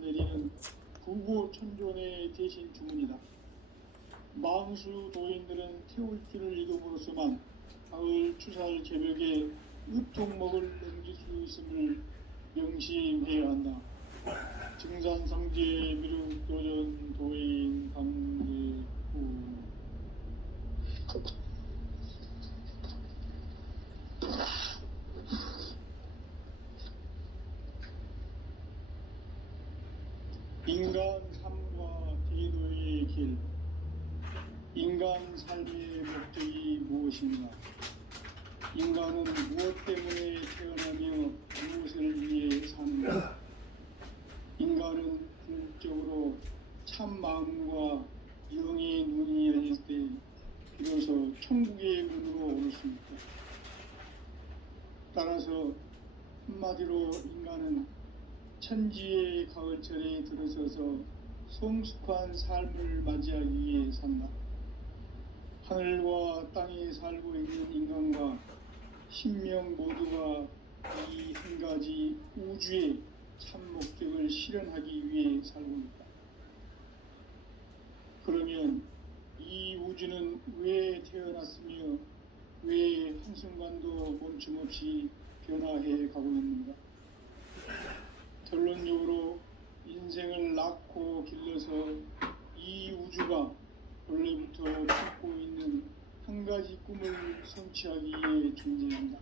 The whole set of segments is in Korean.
내리는 구고천존의 대신 주문이다. 망수 도인들은 태울 길을 이름으로서만 가을 추살 개벽에 읍종목을 넘길 수 있음을 명심해야 한다. 증산상제 미륵도전 도인 강제구 인간 삶과 대도의 길. 인간 삶의 목적이 무엇인가? 인간은 무엇 때문에 태어나며 무엇을 위해 사는가? 인간은 궁극적으로 참 마음과 영의 눈이 열릴 때 비로소 천국의 문으로 오를 수 있다. 따라서 한마디로 인간은 천지의 가을철에 들어서서 성숙한 삶을 맞이하기 위해 산다. 하늘과 땅에 살고 있는 인간과 신명 모두가 이 한 가지 우주의 참 목적을 실현하기 위해 살고 있다. 그러면 이 우주는 왜 태어났으며 왜 한순간도 멈춤없이 변화해 가고 있는가? 결론적으로 인생을 낳고 길러서 이 우주가 원래부터 품고 있는 한 가지 꿈을 성취하기 위해 존재한다.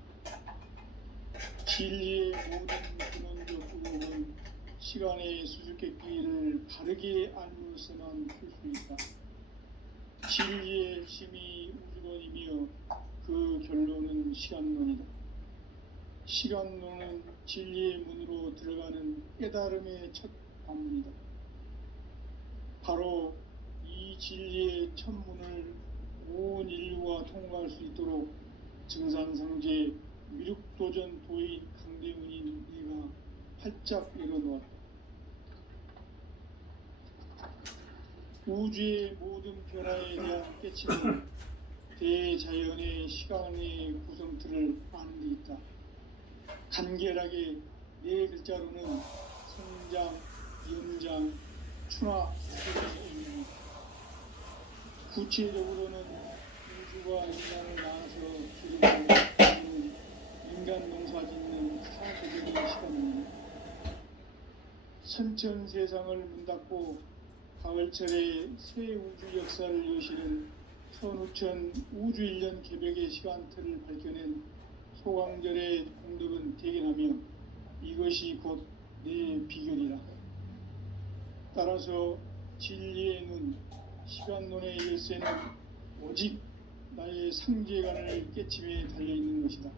진리의 모든 근원적 의혹은 시간의 수수께끼를 바르게 알면서만 풀 수 있다. 진리의 힘이 우주론이며 그 결론은 시간론이다. 시간론은 진리의 문으로 들어가는 깨달음의 첫 관문이다. 바로 이 진리의 첫 문을 온 인류가 통과할 수 있도록 증산상제 미륵도전 도인 강대문인 네가 활짝 열어놓았다. 우주의 모든 변화에 대한 깨침은 대자연의 시간의 구성틀을 아는 데 있다. 간결하게 네 글자로는 성장, 연장, 추나, 수준이 구체적으로는 우주가 인간을 낳아서 기르고 인간 농사 짓는 사소적인 시간입니다. 선천 세상을 문 닫고 가을철에 새 우주 역사를 여시는 선우천 우주 1년 개벽의 시간틀을 밝혀낸 소강절의 공덕은 대견하며 이것이 곧 내 비결이라. 따라서 진리의 눈, 시간론의 열쇠는 오직 나의 상제관을 깨침에 달려있는 것이다.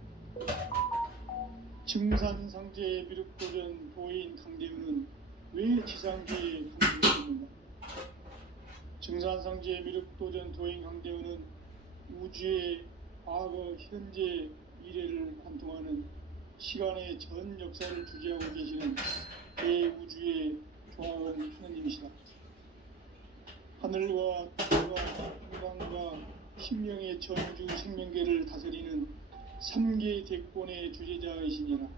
증산상제 미륵도전 도인 강대문은 왜 지상계에 강대문인가? 증산상제 미륵도전 도인 강대문은 우주의 과거, 현재, 미래를 관통하는 시간의 전 역사를 주재하고 계시는 대우주의 종합원 하느님이시다. 하늘과 땅과 인간과 신명의 전주 생명계를 다스리는 3개 대권의 주재자이시니라.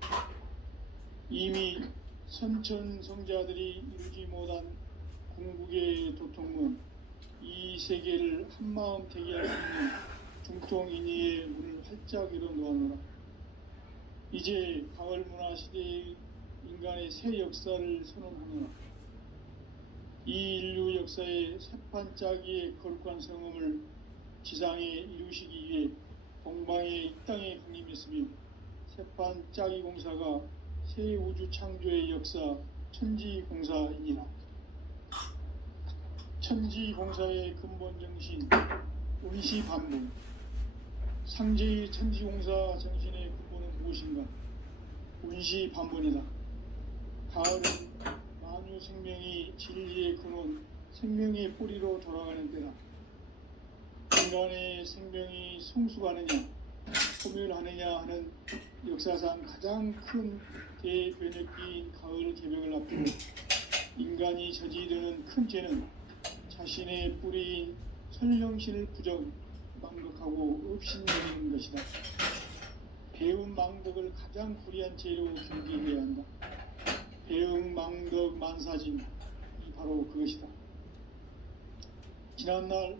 이미 선천성자들이 이루지 못한 궁극의 도통문, 이 세계를 한마음 대기할 수 있는 중통인의의 문을 활짝 열어놓았노라. 이제 가을 문화 시대의 인간의 새 역사를 선언하노라. 이 인류 역사의 새판짜기의 거룩한 성음을 지상에 이루시기 위해 동방의 이 땅에 강림했으며 새판짜기 공사가 새 우주 창조의 역사 천지공사이니라. 천지공사의 근본 정신 원시반복. 상제의 천지공사 정신의 근본은 무엇인가? 원시반복이다. 가을은 만유 생명이 진리의 근원, 생명의 뿌리로 돌아가는 때다. 인간의 생명이 성숙하느냐, 소멸하느냐 하는 역사상 가장 큰 대변혁기인 가을 개벽을 앞두고 인간이 저지르는 큰 죄는 자신의 뿌리인 선령신을 부정, 망극하고 업신여기는 것이다. 배운 망덕을 가장 불의한 죄로 경계해야 한다. 배응망덕 만사진이 바로 그것이다. 지난날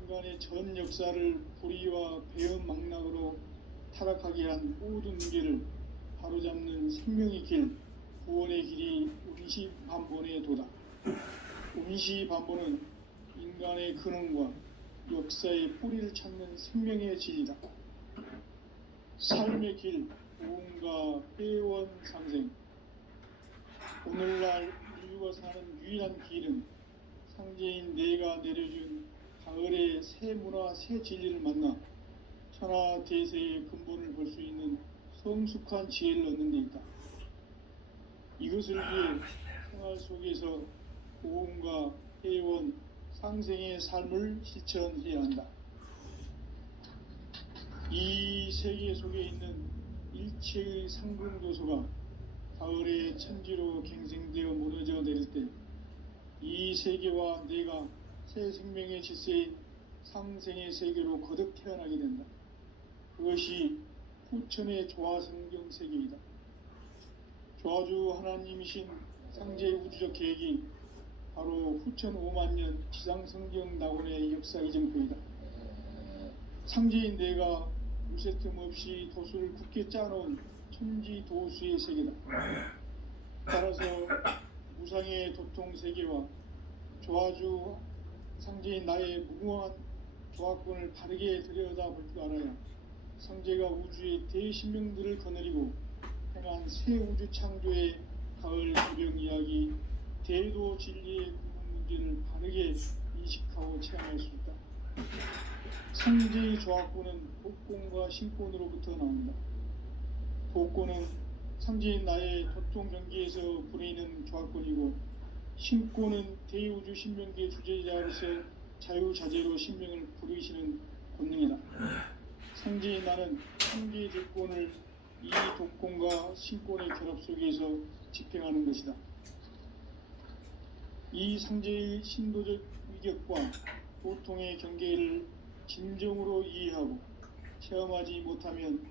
인간의 전 역사를 불의와 배은망락으로 타락하게 한 모든 문제를 바로잡는 생명의 길, 구원의 길이 운시반본의 도다. 운시반본은 인간의 근원과 역사의 뿌리를 찾는 생명의 진리다. 삶의 길, 구원과 회원 상생. 오늘날 인류가 사는 유일한 길은 상제인 내가 내려준 가을의 새 문화, 새 진리를 만나 천하 대세의 근본을 볼 수 있는 성숙한 지혜를 얻는 데 있다. 이것을 위해 생활 속에서 보험과 회원, 상생의 삶을 실천해야 한다. 이 세계 속에 있는 일체의 상승도소가 가을의 천지로 갱생되어 무너져 내릴 때 이 세계와 내가 새 생명의 질서인 상생의 세계로 거듭 태어나게 된다. 그것이 후천의 조화성경 세계이다. 조화주 하나님이신 상제의 우주적 계획이 바로 후천 5만년 지상성경 낙원의 역사 이정표이다. 상제인 내가 무쇠 틈 없이 도수를 굳게 짜놓은 천지 도수의 세계다. 따라서 무상의 도통 세계와 조화주 상제인 나의 무궁한 조화권을 바르게 들여다볼 줄 알아야 상제가 우주의 대신명들을 거느리고 행한 새 우주 창조의 가을 기병 이야기, 대도 진리의 구분 문제를 바르게 인식하고 체험할 수 있다. 상제의 조화권은 복권과 신권으로부터 나온다. 복권은 상제인 나의 도통 경계에서 부리는 조화권이고, 신권은 대우주 신명계 주제자로서 자유자재로 신명을 부르시는 권능이다. 상제인 나는 상계의 대권을 이 도권과 신권의 결합 속에서 집행하는 것이다. 이 상제의 신도적 위격과 도통의 경계를 진정으로 이해하고 체험하지 못하면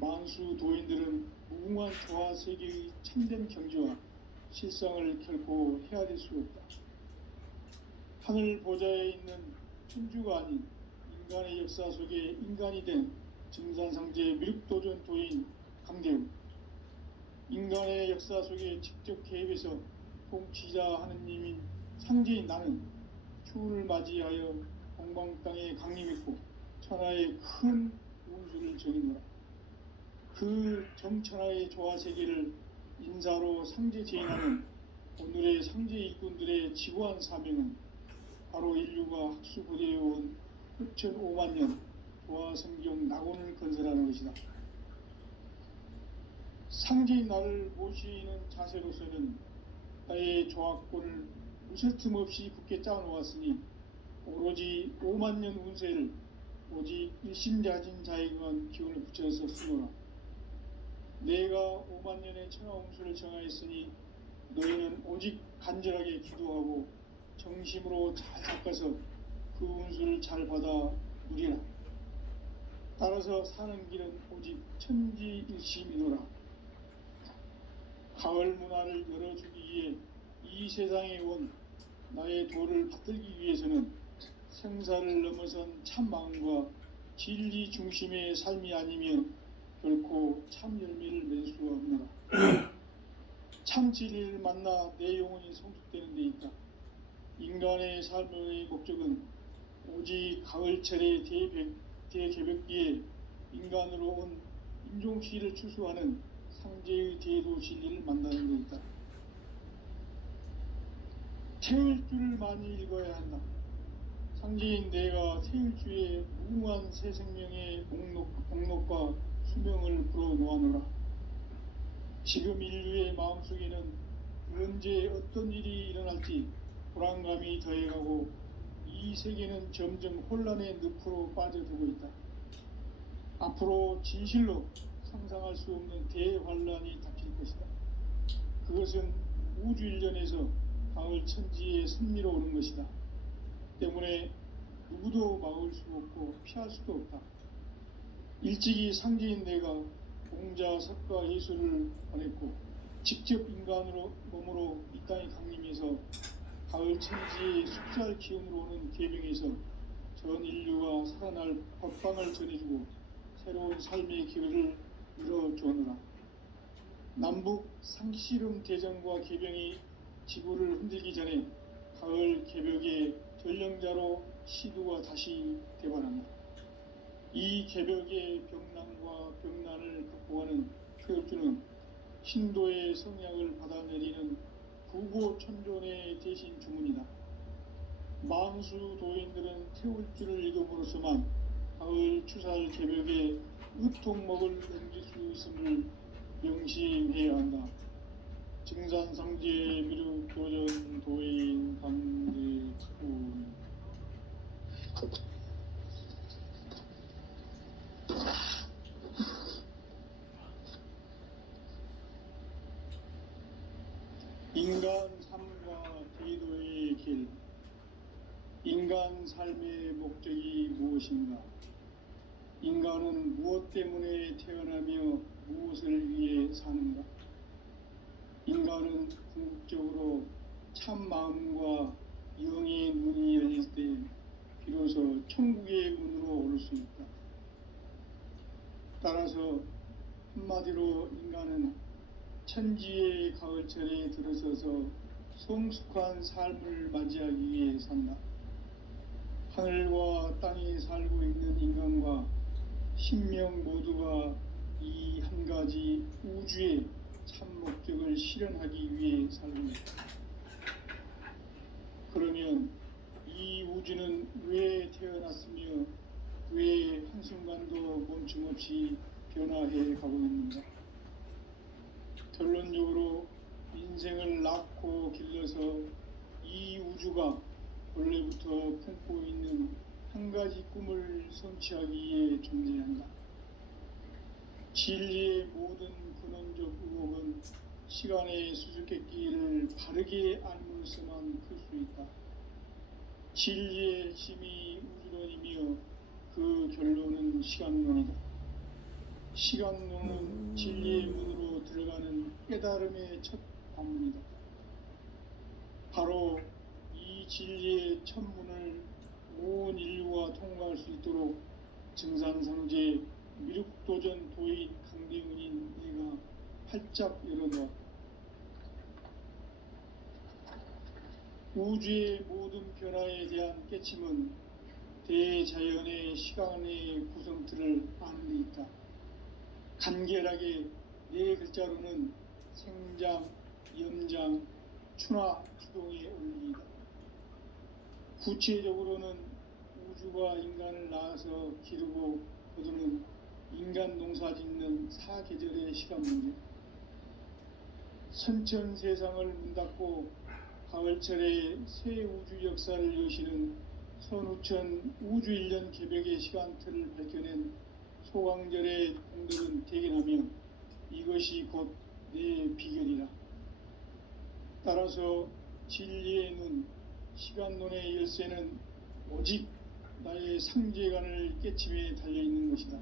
만수 도인들은 무궁한 조화 세계의 참된 경지와 실상을 결코 헤아릴 수 없다. 하늘 보좌에 있는 천주가 아닌 인간의 역사 속에 인간이 된 증산상제의 미륵도전 도인 강대우, 인간의 역사 속에 직접 개입해서 통치자 하느님인 상제인 나는 추운을 맞이하여 동방 땅에 강림했고 천하의 큰 운수를 정의노라. 그 정천하의 조화 세계를 인사로 상제 제인하는 오늘의 상제 일꾼들의 지고한 사명은 바로 인류가 학수고대해온 후천 5만년 조화 성경 낙원을 건설하는 것이다. 상제인 나를 모시는 자세로서는 나의 조화권을 무쇠 틈 없이 굳게 짜놓았으니 오로지 5만년 운세를 오직 일심자진 자에게만 기운을 붙여서 쓰노라. 내가 5만년의 천하운수를 정하였으니 너희는 오직 간절하게 기도하고 정심으로 잘 닦아서 그 운수를 잘 받아 누리라. 따라서 사는 길은 오직 천지일심이노라. 가을 문화를 열어주기 위해 이 세상에 온 나의 도를 받들기 위해서는 생사를 넘어선 참 마음과 진리 중심의 삶이 아니면 결코 참 열매를 맺을 수가 없노라. 참 진리를 만나 내 영혼이 성숙되는 데 있다. 인간의 삶의 목적은 오직 가을철의 대개벽기에 인간으로 온 인종시를 추수하는 상제의 대도 진리를 만나는 데 있다. 태일주를 많이 읽어야 한다. 상제인 내가 태일주의 무궁한 새 생명의 목록과 수명을 불어놓아노라. 지금 인류의 마음속에는 언제 어떤 일이 일어날지 불안감이 더해가고 이 세계는 점점 혼란의 늪으로 빠져들고 있다. 앞으로 진실로 상상할 수 없는 대환란이 닥칠 것이다. 그것은 우주 일전에서 가을 천지의 섭리로 오는 것이다. 때문에 누구도 막을 수 없고 피할 수도 없다. 일찍이 상제인 내가 공자, 석가, 예수를 보냈고 직접 인간으로 몸으로 이 땅에 강림해서 가을 천지의 숲살 기운으로 오는 계명에서 전 인류가 살아날 법방을 전해주고 새로운 삶의 기회를 열어주었노라. 남북 상씨름 대전과 계병이 지구를 흔들기 전에 가을 개벽의 전령자로 시두가 다시 되관한다. 이 개벽의 병난과 병난을 극복하는 태엽주는 신도의 성약을 받아내리는 구고천존의 대신 주문이다. 망수 도인들은 태울주를 읽음으로써만 가을 추살 개벽의 의통목을 넘길 수 있음을 명심해야 한다. 증산상제 미륵 도전 도인 강대군. 인간 삶과 대도의 길. 인간 삶의 목적이 무엇인가? 인간은 무엇 때문에 태어나며 무엇을 위해 사는가? 인간은 궁극적으로 참 마음과 영의 문이 열릴 때 비로소 천국의 문으로 오를 수 있다. 따라서 한마디로 인간은 천지의 가을철에 들어서서 성숙한 삶을 맞이하기 위해 산다. 하늘과 땅에 살고 있는 인간과 신명 모두가 이 한 가지 우주의 참 목적을 실현하기 위해 살고 있다. 그러면 이 우주는 왜 태어났으며 왜 한순간도 멈춤없이 변화해 가고 있는가? 결론적으로 인생을 낳고 길러서 이 우주가 원래부터 품고 있는 한 가지 꿈을 성취하기 위해 존재한다. 진리의 모든 근원적 의혹은 시간의 수수께끼를 바르게 알므로서만 풀 수 있다. 진리의 핵심이 우주론이며 그 결론은 시간론이다. 시간론은 진리의 문으로 들어가는 깨달음의 첫 관문이다. 바로 이 진리의 첫 문을 온 인류가 통과할 수 있도록 증산상제 미륵도전 도인 강대문인 내가 활짝 열어놓았다. 우주의 모든 변화에 대한 깨침은 대자연의 시간의 구성틀을 아는 데 있다. 간결하게 네 글자로는 생장, 염장, 추나 기동의 원리이다. 구체적으로는 우주가 인간을 낳아서 기르고 거두는 인간 농사 짓는 사계절의 시간 문제. 선천 세상을 문 닫고 가을철에 새 우주 역사를 여시는 선우천 우주 1년 개벽의 시간틀을 밝혀낸 소강절의 공들은 대견하며 이것이 곧 내 비결이라. 따라서 진리의 눈, 시간론의 열쇠는 오직 나의 상제관을 깨침에 달려있는 것이다.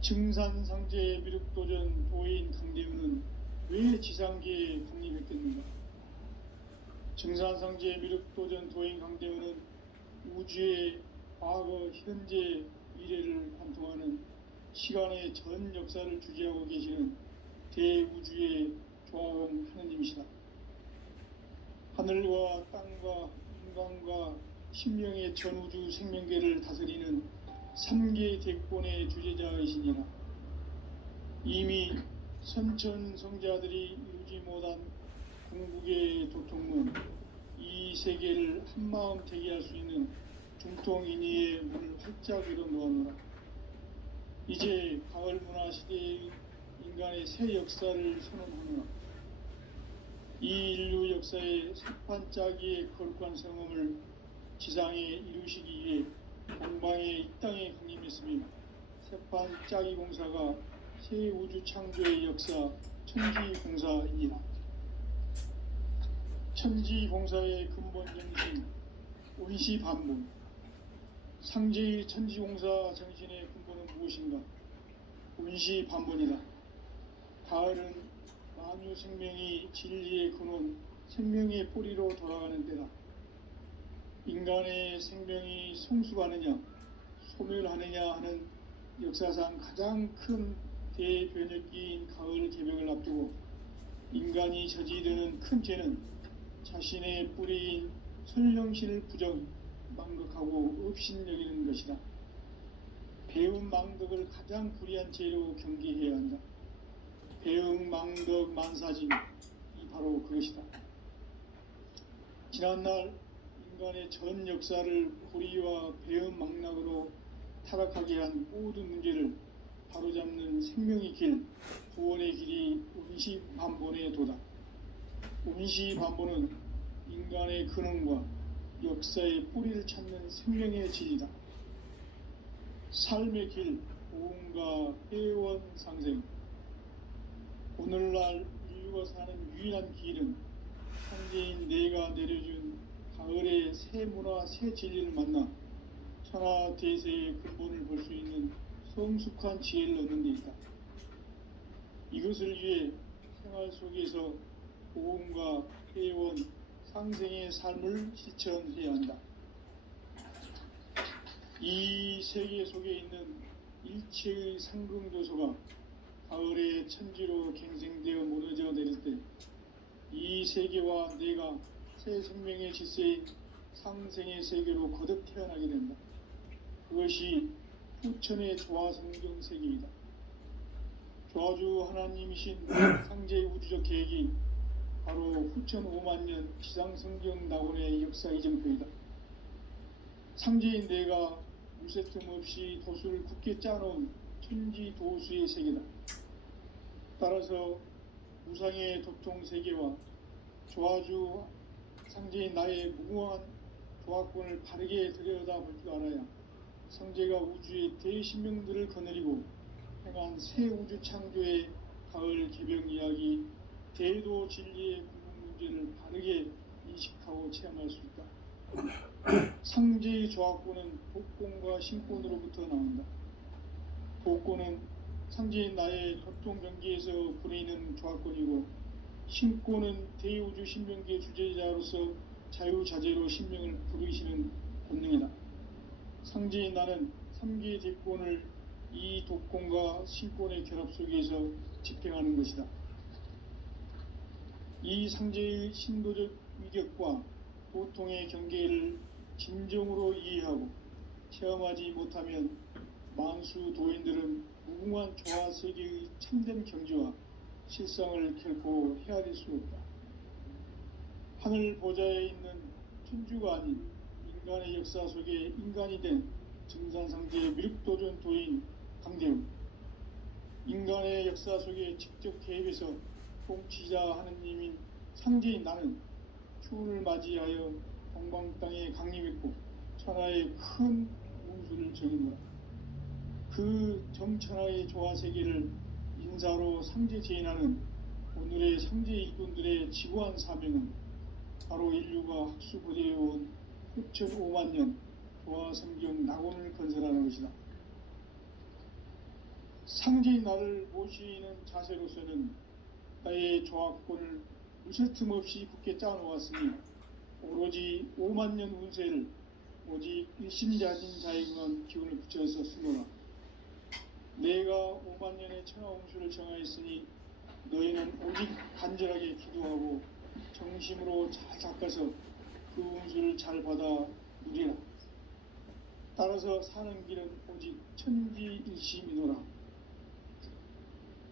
증산상제 미륵도전 도인 강대훈은 왜 지상계에 강림했겠는가? 증산상제 미륵도전 도인 강대훈은 우주의 과거, 현재, 미래를 관통하는 시간의 전 역사를 주재하고 계시는 대우주의 조화원 하느님이시다. 하늘과 땅과 인간과 신명의 전우주 생명계를 다스리는 3개 대권의 주제자이시니라. 이미 선천성자들이 이루지 못한 궁극의 도통문, 이 세계를 한마음 대기할 수 있는 중통인의의 문을 활짝 열어놓았노라. 이제 가을 문화 시대의 인간의 새 역사를 선언하노라. 이 인류 역사의 새판짜기의 거룩한 성음을 지상에 이루시기 위해 동방의 이 땅에 강림했으며 새판짜기 공사가 새 우주 창조의 역사 천지공사이니라. 천지공사의 근본 정신 온시반문. 상제의 천지공사 정신의 근본은 무엇인가? 온시반문이다. 가을은 만유 생명이 진리의 근원, 생명의 뿌리로 돌아가는 때다. 인간의 생명이 성숙하느냐 소멸하느냐 하는 역사상 가장 큰 대변혁기인 가을 개벽을 앞두고 인간이 저지르는 큰 죄는 자신의 뿌리인 선령신을 부정, 망극하고 업신여기는 것이다. 배움 망덕을 가장 불의한 죄로 경계해야 한다. 배움 망덕 만사짐이 바로 그것이다. 지난날 인간의 전 역사를 불의와 배움 망락으로 타락하게 한 모든 문제를 바로잡는 생명의 길, 구원의 길이 운시반본의 도다. 운시반본은 인간의 근원과 역사의 뿌리를 찾는 생명의 진리다. 삶의 길, 보험과 회원 상생. 오늘날 인류가 사는 유일한 길은 창제인 내가 내려준 가을의 새 문화, 새 진리를 만나 천하 대세의 근본을 볼 수 있는 성숙한 지혜를 얻는 데 있다. 이것을 위해 생활 속에서 보험과 회원, 상생의 삶을 실천해야 한다. 이 세계 속에 있는 일체의 상금도서가 가을의 천지로 갱생되어 무너져 내릴 때 이 세계와 내가 새 생명의 질서인 상생의 세계로 거듭 태어나게 된다. 그것이 후천의 조화성경 세계이다. 조화주 하나님이신 상제의 우주적 계획이 바로 후천 5만년 지상성경 낙원의 역사 이정표이다. 상제인 내가 무쇠틈 없이 도수를 굳게 짜놓은 천지 도수의 세계다. 따라서 무상의 도통 세계와 조화주 상제인 나의 무궁한 조화권을 바르게 들여다볼 줄 알아야 상제가 우주의 대신명들을 거느리고 행한 새 우주 창조의 가을 개벽 이야기, 대도 진리의 궁극 문제를 바르게 인식하고 체험할 수 있다. 상제의 조화권은 복권과 신권으로부터 나온다. 복권은 상제인 나의 도통 경계에서 부리는 조화권이고, 신권은 대우주 신명기의 주제자로서 자유자재로 신명을 부르시는 본능이다. 상제인 나는 3개의 대권을 이 독권과 신권의 결합 속에서 집행하는 것이다. 이 상제의 신도적 위격과 도통의 경계를 진정으로 이해하고 체험하지 못하면 만수 도인들은 무궁한 조화 세계의 참된 경지와 실상을 결코 헤아릴 수 없다. 하늘 보좌에 있는 천주가 아닌 인간의 역사 속에 인간이 된 증산상제의 미륵도전 도인 강대웅, 인간의 역사 속에 직접 개입해서 통치자 하느님인 상제인 나는 추운을 맞이하여 동방 땅에 강림했고 천하의 큰 운수를 정인노라. 그 정천하의 조화세계를 인사로 상제 제인하는 오늘의 상제 일꾼들의 지구한 사명은 바로 인류가 학수고대해온 후천 5만년 조화성경 낙원을 건설하는 것이다. 상제인 나를 모시는 자세로서는 나의 조화권을 무쇠틈 없이 굳게 짜놓았으니 오로지 5만년 운세를 오직 일심자진 자에게만 기운을 붙여서 쓰노라. 내가 5만년의 천하운수를 정하였으니 너희는 오직 간절하게 기도하고 정심으로 잘 닦아서 그 운수를 잘 받아 누리라. 따라서 사는 길은 오직 천지일심이노라.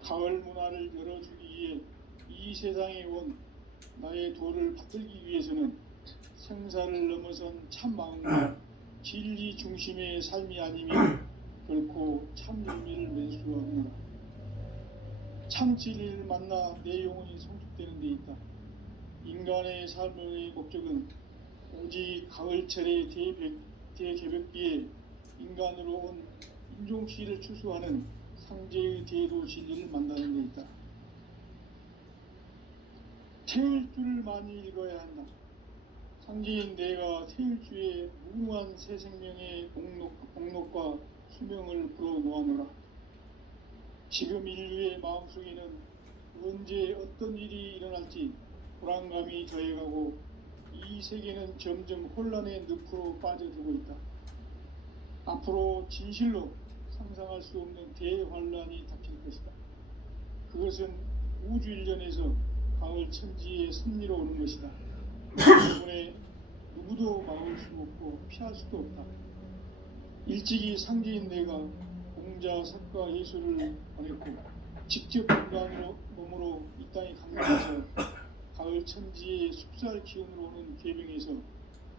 가을 문화를 열어주기 위해 이 세상에 온 나의 도를 받들기 위해서는 생사를 넘어선 참 마음과 진리 중심의 삶이 아니면 결코 참 의미를 낼 수가 없노라. 참 진리를 만나 내 영혼이 성숙되는 데 있다. 인간의 삶의 목적은 오직 가을철의 대개벽기에 인간으로 온 인종시를 추수하는 상제의 대도 진리를 만나는 데 있다. 태일주를 많이 읽어야 한다. 상제인 내가 태일주의 무궁한 새 생명의 공록과 수명을 불어놓아노라. 지금 인류의 마음속에는 언제 어떤 일이 일어날지 불안감이 더해가고 이 세계는 점점 혼란의 늪으로 빠져들고 있다. 앞으로 진실로 상상할 수 없는 대환란이 닥칠 것이다. 그것은 우주 일련에서 가을 천지의 섭리로 오는 것이다. 때문에 누구도 막을 수 없고 피할 수도 없다. 일찍이 상제인 내가 공자, 석가, 예수를 보냈고 직접 인간으로 몸으로 이 땅에 강림해서 가을 천지의 숲살 기운으로 오는 계병에서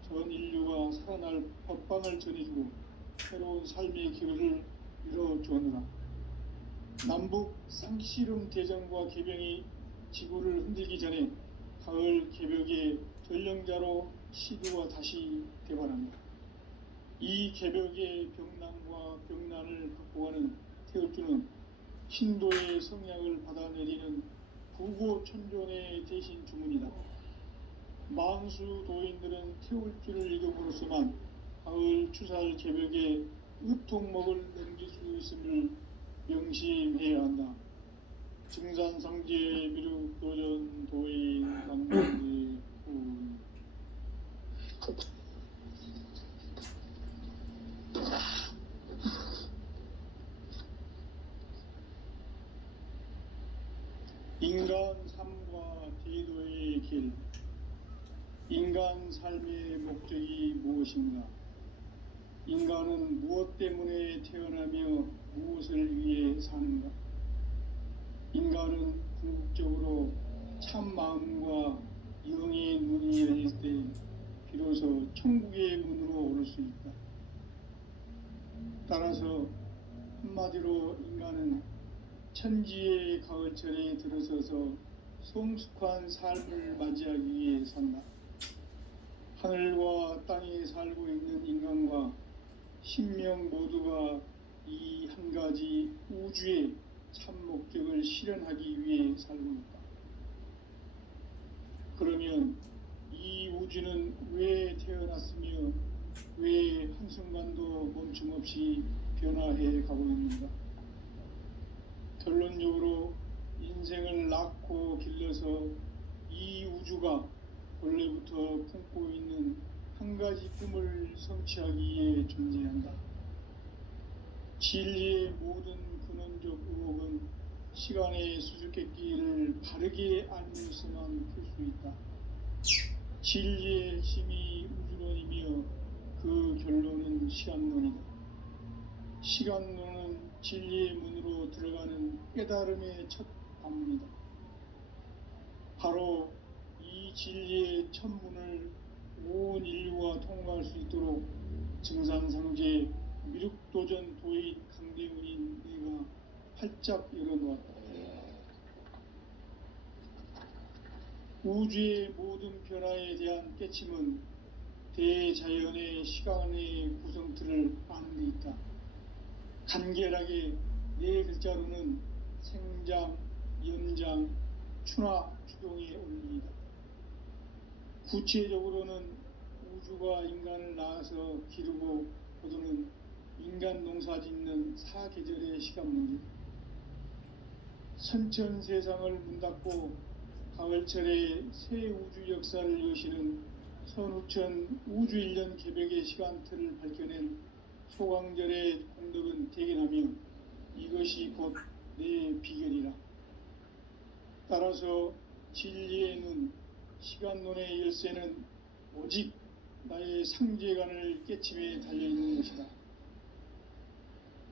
전 인류가 살아날 법방을 전해주고 새로운 삶의 기회를 열어주었노라. 남북 상씨름 대전과 계병이 지구를 흔들기 전에 가을 개벽의 전령자로 시두가 다시 되관합니다. 이 개벽의 병난과 병난을 극복하는 태울주는 신도의 성향을 받아내리는 부고천존의 대신 주문이다. 만수 도인들은 태울주를 읽음으로써만 가을 추살 개벽의 의통목을 넘길 수 있음을 명심해야 한다. 증산상제 미륵도전 도인 강문대 군 인간 삶과 제도의 길. 인간 삶의 목적이 무엇인가? 인간은 무엇 때문에 태어나며 무엇을 위해 사는가? 인간은 궁극적으로 참 마음과 영의 눈이 열릴 때 비로소 천국의 문으로 오를 수 있다. 따라서 한마디로 인간은 천지의 가을철에 들어서서 성숙한 삶을 맞이하기 위해 산다. 하늘과 땅에 살고 있는 인간과 신명 모두가 이 한 가지 우주의 참 목적을 실현하기 위해 살고 있다. 그러면 이 우주는 왜 태어났으며 왜 한순간도 멈춤 없이 변화해 가고 있는가? 결론적으로 인생을 낳고 길러서 이 우주가 원래부터 품고 있는 한 가지 꿈을 성취하기 위해 존재한다. 진리의 모든 근원적 의혹은 시간의 수수께끼를 바르게 알면서만 풀 수 있다. 진리의 핵심이 우주론이며 그 결론은 시간론이다. 시간론은 진리의 문으로 들어가는 깨달음의 첫 방문이다. 바로 이 진리의 첫 문을 온 인류가 통과할 수 있도록 증산상제 미륵도전 도인 강대훈인 내가 활짝 열어놓았다. 우주의 모든 변화에 대한 깨침은 대자연의 시간의 구성틀을 아는 데 있다. 간결하게 네 글자로는 생장, 연장, 추나 추동의 원리이다. 구체적으로는 우주가 인간을 낳아서 기르고 거두는 인간 농사 짓는 사계절의 시간문이다. 선천 세상을 문 닫고 가을철에 새 우주 역사를 여시는 선우천 우주일년 개벽의 시간틀을 밝혀낸 소강절의 공덕은 대견하며 이것이 곧 내 비결이라. 따라서 진리의 눈, 시간론의 열쇠는 오직 나의 상제관을 깨침에 달려있는 것이다.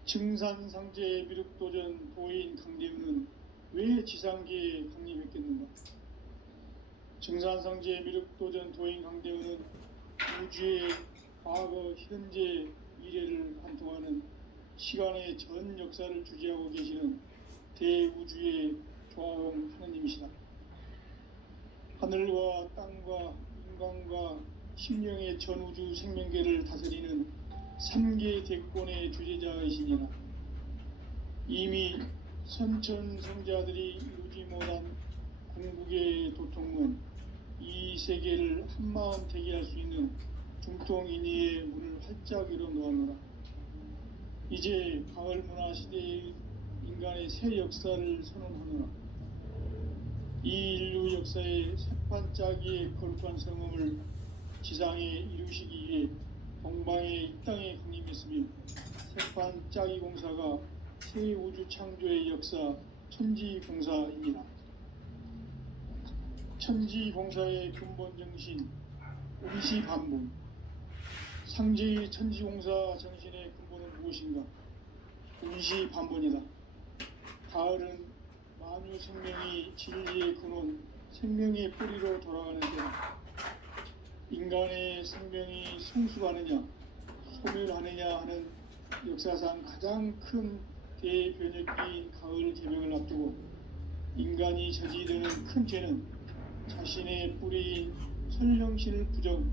증산상제 미륵도전 도인 강대훈은 왜 지상계에 강림했겠는가? 증산상제 미륵도전 도인 강대훈은 우주의 과거, 현재, 미래를 관통하는 시간의 전 역사를 주재하고 계시는 대우주의 조화음 하느님이시다. 하늘과 땅과 인간과 심령의 전우주 생명계를 다스리는 3계 대권의 주재자이시니라. 이미 선천성자들이 이루지 못한 궁극의 도통문, 이 세계를 한마음 되게 할 수 있는 중통인의의 문을 활짝 열어놓아노라. 이제 가을 문화 시대의 인간의 새 역사를 선언하노라. 이 인류 역사의 새판짜기의 거룩한 성음을 지상에 이루시기 위해 동방의 이 땅에 강림했으며 새판짜기 공사가 새 우주 창조의 역사 천지공사입니다. 천지공사의 근본 정신 운시반본. 상제의 천지공사 정신의 근본은 무엇인가? 운시반본이다. 가을은 만유 생명이 진리의 근원, 생명의 뿌리로 돌아가는 때다. 인간의 생명이 성숙하느냐, 소멸하느냐 하는 역사상 가장 큰 대변혁기인 가을 개명을 앞두고 인간이 저지르는 큰 죄는 자신의 뿌리인 선령신을 부정,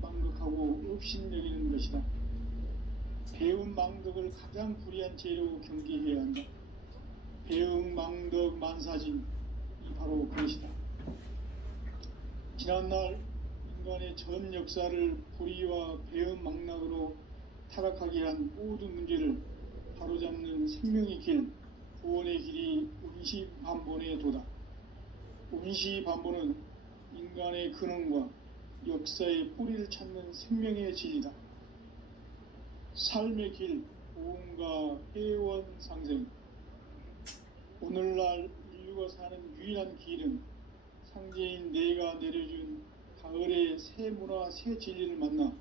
망극하고 업신여기는 것이다. 배움 망덕을 가장 불의한 죄로 경계해야 한다. 배움 망덕 만사진이 바로 그것이다. 지난날 인간의 전 역사를 불의와 배움 망락으로 타락하게 한 모든 문제를 바로잡는 생명의 길, 구원의 길이 운시반본의 도다. 운시반본은 인간의 근원과 역사의 뿌리를 찾는 생명의 진리다. 삶의 길, 보험과 회원 상생. 오늘날 인류가 사는 유일한 길은 상제인 내가 내려준 가을의 새 문화, 새 진리를 만나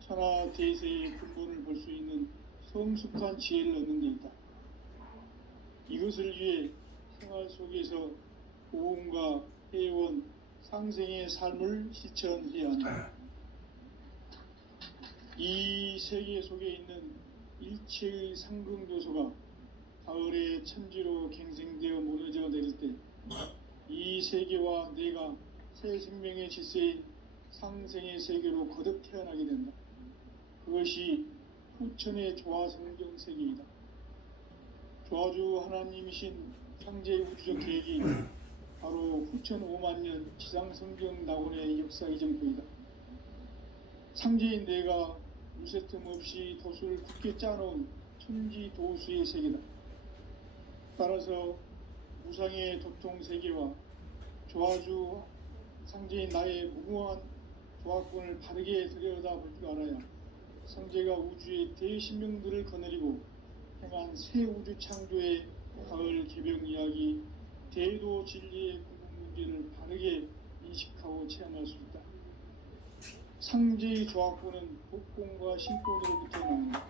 천하 대세의 근본을 볼 수 있는 성숙한 지혜를 얻는 데 있다. 이것을 위해 생활 속에서 보험과 회원, 상생의 삶을 실천해야 한다. 이 세계 속에 있는 일체의 상승도소가 가을의 천지로 갱생되어 무너져 내릴 때 이 세계와 내가 새 생명의 질서인 상생의 세계로 거듭 태어나게 된다. 그것이 후천의 조화성경 세계이다. 조화주 하나님이신 상제의 우주적 계획이 바로 후천 5만년 지상성경 낙원의 역사 이정표이다. 상제인 내가 무쇠틈 없이 도수를 굳게 짜놓은 천지도수의 세계다. 따라서 무상의 도통 세계와 조화주 상제인 나의 무궁한 조화권을 바르게 들여다볼 줄 알아야 상제가 우주의 대신명들을 거느리고 행한 새 우주 창조의 가을 개병 이야기, 대도 진리의 궁극 문제를 바르게 인식하고 체험할 수 있다. 상제의 조화권은 복권과 신권으로부터 나온다.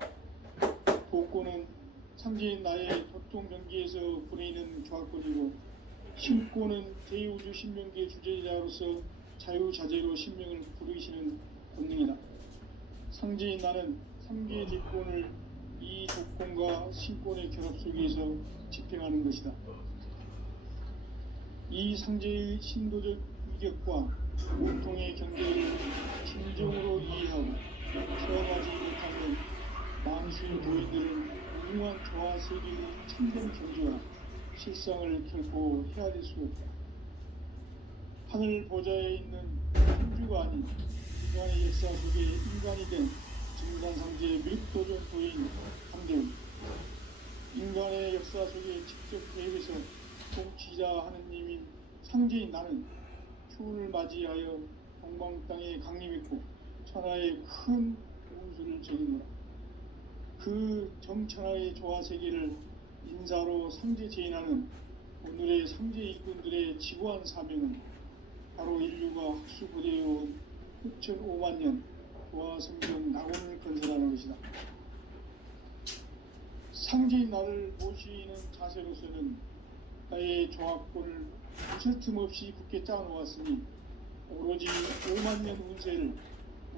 복권은 상제인 나의 도통 경계에서 보내는 조화권이고, 신권은 대우주 신명기의 주제자로서 자유자재로 신명을 부르시는 본능이다. 상제인 나는 3개의 대권을 이 독권과 신권의 결합 속에서 집행하는 것이다. 이 상제의 신도적 위격과 보통의 경계를 진정으로 이해하고 체험하지 못하면 만수의 도인들은 무궁한 조화 세계의 참된 경지와 실상을 결코 헤아릴 수 없다. 하늘 보좌에 있는 천주가 아닌 인간의 역사 속에 인간이 된 증산상제의 밀도적 도인 함대훈. 인간의 역사 속에 직접 계획해서 통치자 하느님인 상제인 나는 추운을 맞이하여 동방 땅에 강림했고 천하의 큰 운수를 적이노라. 그 정천하의 조화세계를 인사로 상제 제인하는 오늘의 상제 일꾼들의 지구한 사명은 바로 인류가 학수고대해온 후천 5만년 조화성경 낙원을 건설하는 것이다. 상제인 나를 모시는 자세로서는 나의 조화권을 무슨 틈 없이 굳게 짜놓았으니 오로지 5만년 운세를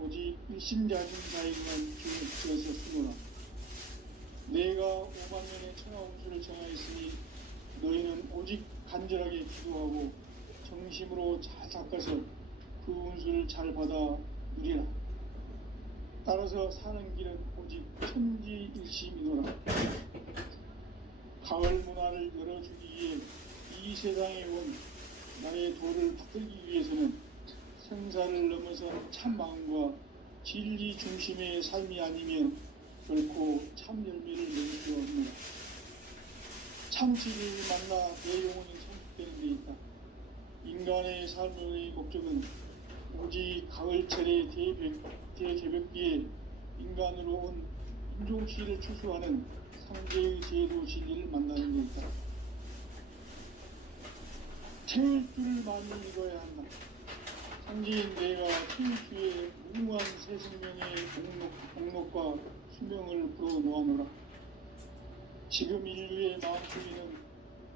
오직 일심자중자에게만 지어서 쓰노라. 내가 5만년의 천하 운수를 정하였으니 너희는 오직 간절하게 기도하고 정심으로 잘 닦아서 그 운수를 잘 받아 누리라. 따라서 사는 길은 오직 천지일심이노라. 가을 문화를 열어주기 위해 이 세상에 온 나의 도를 받들기 위해서는 생사를 넘어선 참 마음과 진리 중심의 삶이 아니면 결코 참 열매를 낼 수 없노라. 참 진리를 만나 내 영혼이 성숙되는 데 있다. 인간의 삶의 목적은 오직 가을철의 대개벽기에 인간으로 온 인종시를 추수하는 상제의 제도 진리를 만나는 것이다. 태울 줄을 많이 읽어야 한다. 상제인 내가 태울 주의 무궁한 새 생명의 목록과 수명을 불어놓아노라. 지금 인류의 마음속에는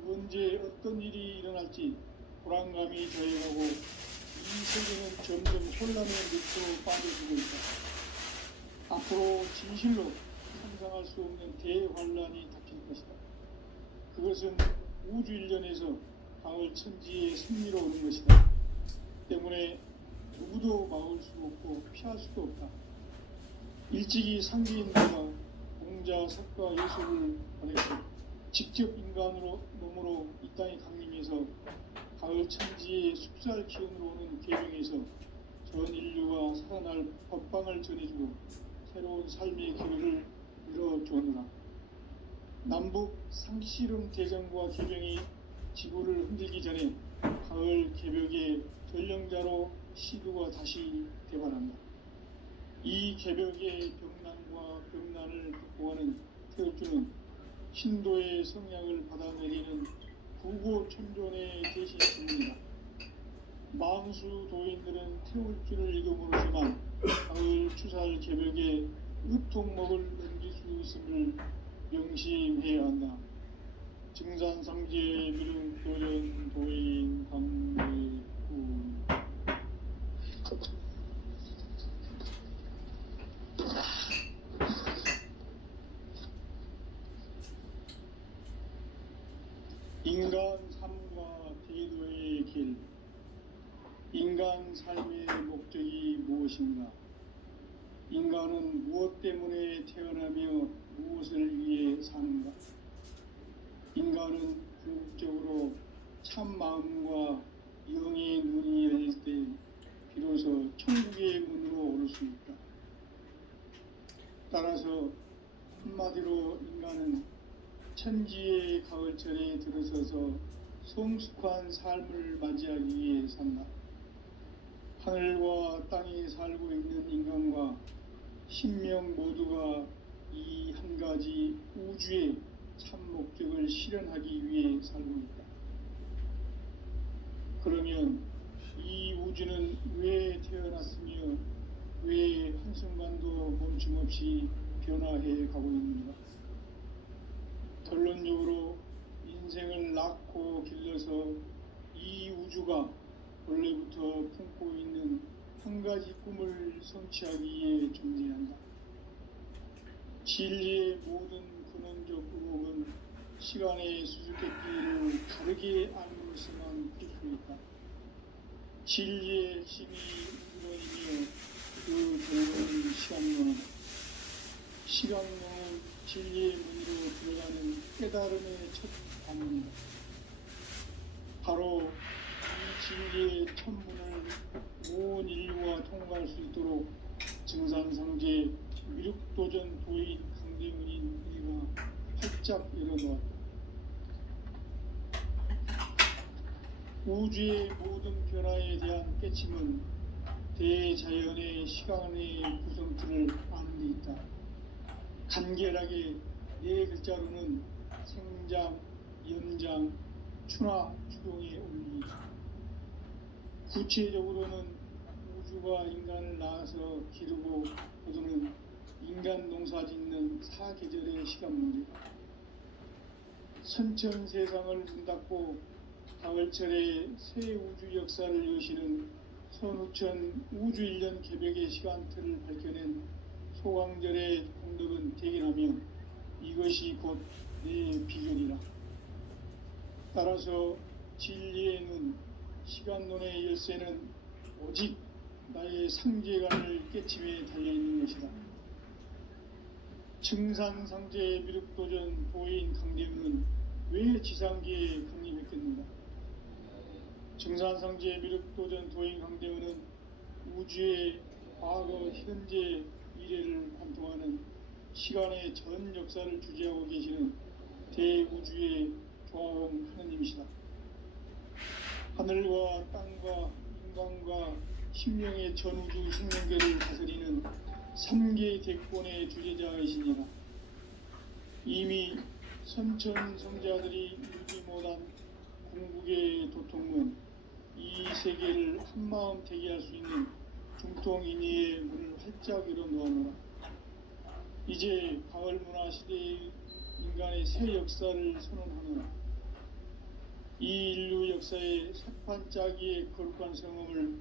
언제 어떤 일이 일어날지 불안감이 더해가고 이 세계는 점점 혼란의 늪으로 빠져들고 있다. 앞으로 진실로 상상할 수 없는 대환란이 닥칠 것이다. 그것은 우주 일련에서 가을 천지의 승리로 오는 것이다. 때문에 누구도 막을 수 없고 피할 수도 없다. 일찍이 상제인들과 공자, 석가, 예수를 보냈고 직접 인간으로 몸으로 이 땅에 강림해서 가을 천지의 숲살 기운으로 오는 계명에서 전 인류가 살아날 법방을 전해주고 새로운 삶의 기회를 열어주었노라. 남북 상씨름 대전과 개병이 지구를 흔들기 전에 가을 개벽의 전령자로 시두가 다시 대발한다. 이 개벽의 병난과 병난을 극복하는 태울주는 신도의 성향을 받아내리는 구고천존의 대신 주문이다. 망수 도인들은 태울주를 이겨 모르지만 가을 추살 개벽에 으통목을 넘길 수 있음을 명심해야 한다. 증산상제 미륵도전 도인 강대군. 인간 삶과 대도의 길. 인간 삶의 목적이 무엇인가? 인간은 무엇 때문에 태어나며 무엇을 위해 사는가? 인간은 궁극적으로 참 마음과 영의 눈이 열릴 때 비로소 천국의 문으로 오를 수 있다. 따라서 한마디로 인간은 천지의 가을철에 들어서서 성숙한 삶을 맞이하기 위해 산다. 하늘과 땅에 살고 있는 인간과 신명 모두가 이 한 가지 우주의 참 목적을 실현하기 위해 살고 있다. 그러면 이 우주는 왜 태어났으며 왜 한순간도 멈춤없이 변화해 가고 있는가? 결론적으로 인생을 낳고 길러서 이 우주가 원래부터 품고 있는 한 가지 꿈을 성취하기 위해 존재한다. 진리의 모든 근원적 의혹은 시간의 수수께끼를 다르게 알므로서만 풀 수 있다. 진리의 핵심이 우주론이며 그 결론은 시간론이다. 시간론은 진리의 문으로 들어가는 깨달음의 첫 관문이다. 바로 이 진리의 첫 문을 온 인류가 통과할 수 있도록 증산상제 미륵도전 도인 강대문인 우리가 활짝 열어놓았다. 우주의 모든 변화에 대한 깨침은 대자연의 시간의 구성틀을 아는 데 있다. 간결하게 네 글자로는 생장, 연장, 추나 추동의 원리이다. 구체적으로는 우주가 인간을 낳아서 기르고 거두는 인간 농사 짓는 사계절의 시간 문제다. 선천 세상을 문 닫고 가을철에 새 우주 역사를 여시는 선우천 우주 일년 개벽의 시간틀을 밝혀낸 소강절의 공덕은 대견하며 이것이 곧 내 비결이라. 따라서 진리의 눈, 시간론의 열쇠는 오직 나의 상제관을 깨침에 달려있는 것이다. 증산상제 미륵도전 도인 강대문은 왜 지상계에 강림했겠는가? 증산상제 미륵도전 도인 강대문은 우주의 과거, 현재, 미래를 관통하는 시간의 전 역사를 주재하고 계시는 대우주의 조화원 하느님이시다. 하늘과 땅과 인간과 신명의 전우주 생명계를 다스리는 3계 대권의 주제자이시니라. 이미 선천성자들이 이루지 못한 궁극의 도통은 이 세계를 한마음 되게 할 수 있는 중통인의의 문을 활짝 열어놓아노라. 이제 가을 문화 시대의 인간의 새 역사를 선언하노라. 이 인류 역사의 새판 짜기의 거룩한 성음을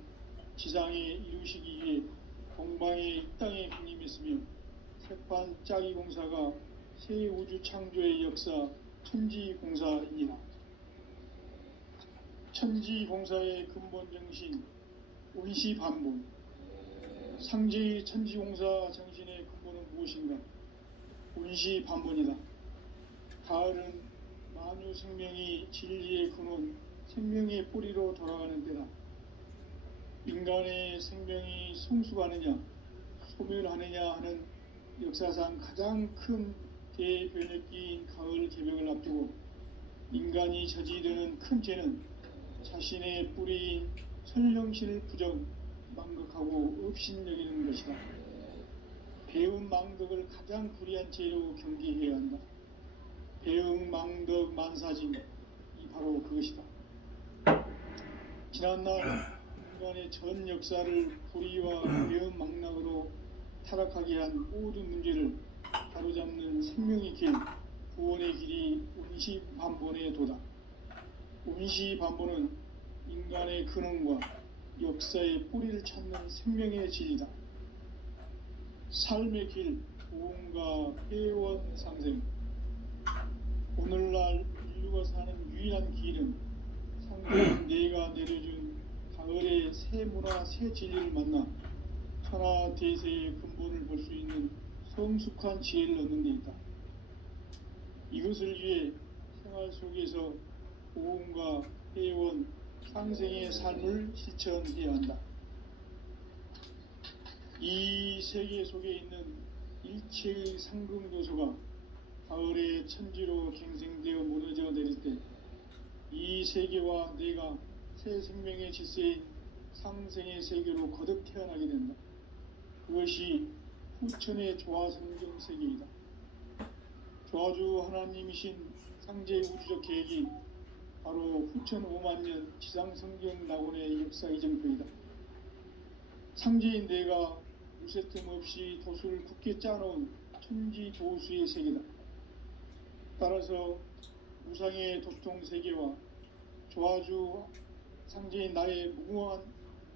지상에 이루시기 위해 동방의 이 땅에 군림했으며 새판 짜기 공사가 새 우주 창조의 역사 천지공사이니라. 천지공사의 근본 정신 온시반본. 상제의 천지공사 정신의 근본은 무엇인가? 온시반본이다. 가을은 만유 생명이 진리의 근원, 생명의 뿌리로 돌아가는 때다. 인간의 생명이 성숙하느냐, 소멸하느냐 하는 역사상 가장 큰 대변혁기인 가을 개벽을 앞두고 인간이 저지르는 큰 죄는 자신의 뿌리인 선령신을 부정, 망극하고 업신여기는 것이다. 배움 망덕을 가장 불의한 죄로 경계해야 한다. 배응 망덕 만사짐, 이 바로 그것이다. 지난날 인간의 전 역사를 불의와 배응 망락으로 타락하게 한 모든 문제를 바로잡는 생명의 길, 구원의 길이 온시반본의 도다. 온시반본은 인간의 근원과 역사의 뿌리를 찾는 생명의 진리다. 삶의 길, 보험과 회원 상생. 오늘날 인류가 사는 유일한 길은 상대인 내가 내려준 가을의 새 문화, 새 진리를 만나 천하 대세의 근본을 볼 수 있는 성숙한 지혜를 얻는 데 있다. 이것을 위해 생활 속에서 보험과 회원, 상생의 삶을 실천해야 한다. 이 세계 속에 있는 일체의 상승요소가 가을의 천지로 갱생되어 무너져 내릴 때 이 세계와 내가 새 생명의 질서인 상생의 세계로 거듭 태어나게 된다. 그것이 후천의 조화성경 세계이다. 조화주 하나님이신 상제의 우주적 계획이 바로 후천 5만년 지상성경 낙원의 역사 이정표이다. 상제인 내가 무쇠틈 없이 도수를 굳게 짜놓은 천지 도수의 세계다. 따라서 무상의 도통 세계와 조화주 상제인 나의 무궁한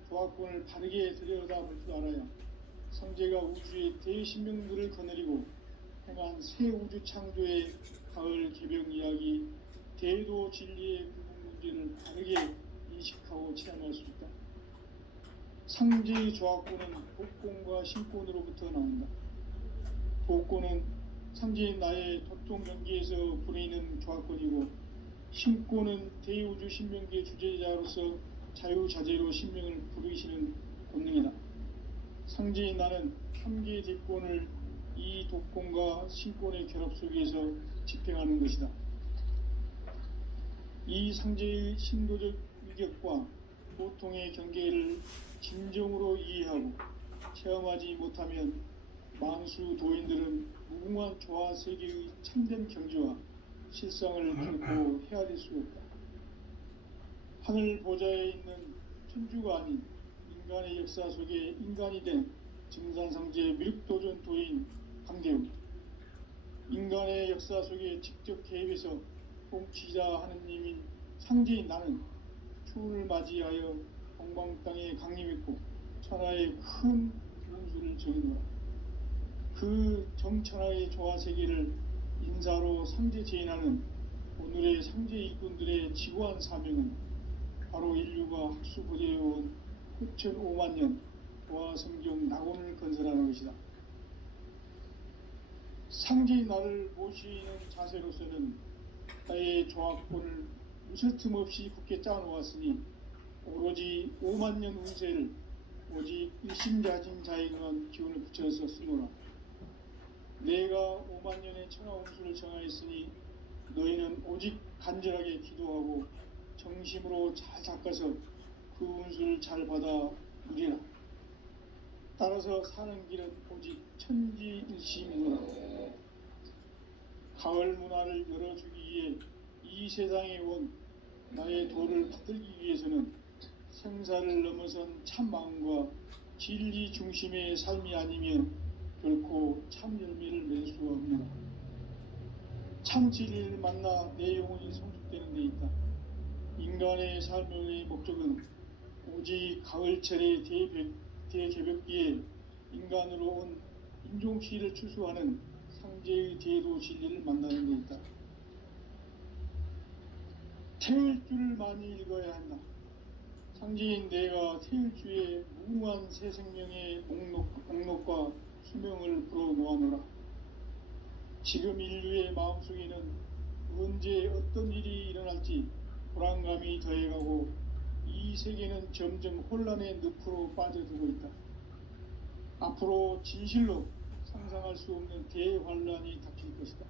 조화권을 바르게 들여다볼 줄 알아야 상제가 우주의 대신명들을 거느리고 행한 새 우주 창조의 가을 개벽 이야기, 대도 진리의 구분 문제를 바르게 인식하고 체험할 수 있다. 상제의 조화권은 복권과 신권으로부터 나온다. 복권은 상제인 나의 도통 경계에서 부리는 조화권이고, 신권은 대우주 신명계 주제자로서 자유자재로 신명을 부르시는 권능이다. 상제인 나는 3개의 대권을 이 독권과 신권의 결합 속에서 집행하는 것이다. 이 상제의 신도적 위격과 보통의 경계를 진정으로 이해하고 체험하지 못하면 만수 도인들은 무궁한 조화 세계의 참된 경지와 실상을 결코 헤아릴 수 없다. 하늘 보좌에 있는 천주가 아닌 인간의 역사 속에 인간이 된 증산상제 미륵도전 도인 강대웅, 인간의 역사 속에 직접 개입해서 통치자 하느님인 상제인 나는 추운을 맞이하여 동방 땅에 강림했고 천하의 큰 운수를 정해놓아 그 정천하의 조화 세계를 인사로 상제 제인하는 오늘의 상제 일꾼들의 지고한 사명은 바로 인류가 학수부대해온 후천 5만년 조화 성경 낙원을 건설하는 것이다. 상제의 나를 모시는 자세로서는 나의 조화권을 무쇠틈 없이 굳게 짜놓았으니 오로지 5만년 운세를 오직 일심자진 자에게만 기운을 붙여서 쓰노라. 내가 5만년의 천하 운수를 정하였으니 너희는 오직 간절하게 기도하고 정심으로 잘 닦아서 그 운수를 잘 받아 누리라. 따라서 사는 길은 오직 천지일시이므라. 가을 문화를 열어주기 위해 이 세상에 온 나의 도를 받들기 위해서는 생사를 넘어선 참 마음과 진리 중심의 삶이 아니면 결코 참 열매를 맺을 수가 없느라. 참 진리를 만나 내 영혼이 성숙되는 데 있다. 인간의 삶의 목적은 오직 가을철의 대개벽기에 인간으로 온 인종시를 추수하는 상제의 대도 진리를 만나는 데 있다. 태일주를 많이 읽어야 한다. 상제인 내가 태일주의 무궁한 새 생명의 목록과 수명을 불어놓아노라. 지금 인류의 마음속에는 언제 어떤 일이 일어날지 불안감이 더해가고 이 세계는 점점 혼란의 늪으로 빠져들고 있다. 앞으로 진실로 상상할 수 없는 대환란이 닥칠 것이다.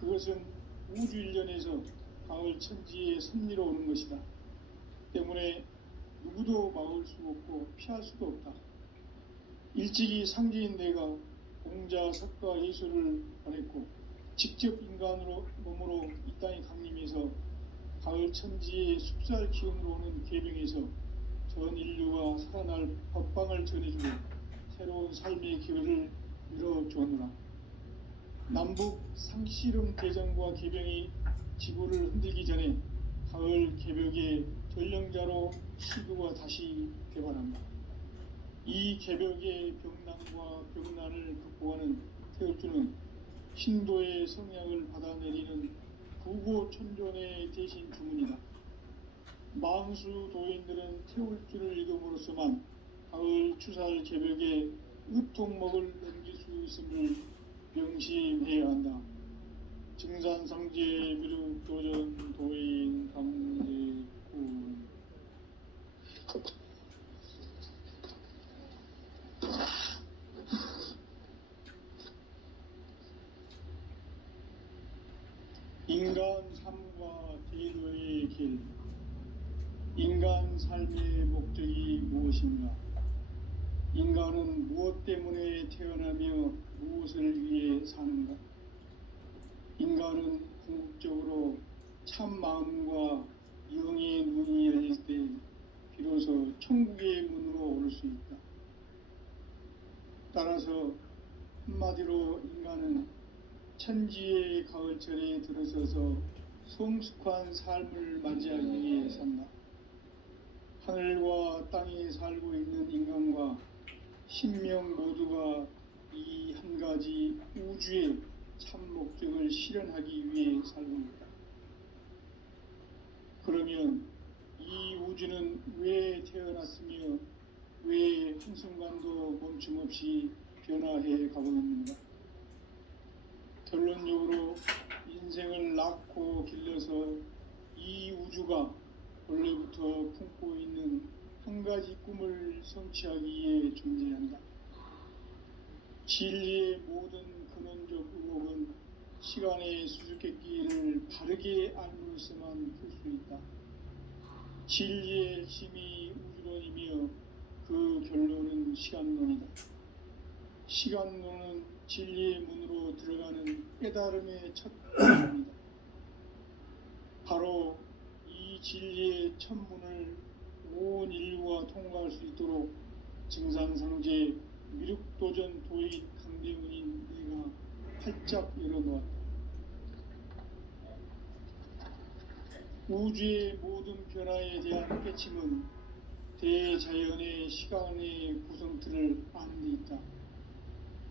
그것은 우주 일련에서 가을 천지의 섭리로 오는 것이다. 때문에 누구도 막을 수 없고 피할 수도 없다. 일찍이 상제인 내가 공자, 석가, 예수를 보냈고 직접 인간으로 몸으로 이 땅에 강림해서 가을 천지의 숲살 기운으로 오는 계명에서 전 인류가 살아날 법방을 전해주고 새로운 삶의 기회를 열어주었노라. 남북 상씨름 대전과 계병이 지구를 흔들기 전에 가을 개벽의 전령자로 시구가 다시 개발한다. 이 개벽의 병난과 병난을 극복하는 태울주는 신도의 성향을 받아내리는 부고천존의 대신 주문이다. 망수 도인들은 태울주를 읽음으로써만 가을 추살 개벽의 으통목을 넘길 수 있음을 명심해야 한다. 증산상제 미륵도전 도인 강제군. 인간 삶과 대도의 길. 인간 삶의 목적이 무엇인가? 인간은 무엇 때문에 태어나며 무엇을 위해 사는가? 인간은 궁극적으로 참 마음과 영의 눈이 열릴 때 비로소 천국의 문으로 오를 수 있다. 따라서 한마디로 인간은 천지의 가을철에 들어서서 성숙한 삶을 맞이하기 위해 산다. 하늘과 땅에 살고 있는 인간과 신명 모두가 이 한 가지 우주의 참 목적을 실현하기 위해 살고 있다. 그러면 이 우주는 왜 태어났으며 왜 한순간도 멈춤없이 변화해 가고 있는가? 결론적으로 인생을 낳고 길러서 이 우주가 원래부터 품고 있는 한 가지 꿈을 성취하기 위해 존재한다. 진리의 모든 근원적 의혹은 시간의 수수께끼를 바르게 알므로서만 풀 수 있다. 진리의 힘이 우주론이며 그 결론은 시간론이다. 시간론은 진리의 문으로 들어가는 깨달음의 첫 문이다. 바로 이 진리의 첫 문을 온 인류가 통과할 수 있도록 증산상제 미륵도전 도인 강대문인 내가 활짝 열어놓았다. 우주의 모든 변화에 대한 깨침은 대자연의 시간의 구성틀을 아는 데 있다.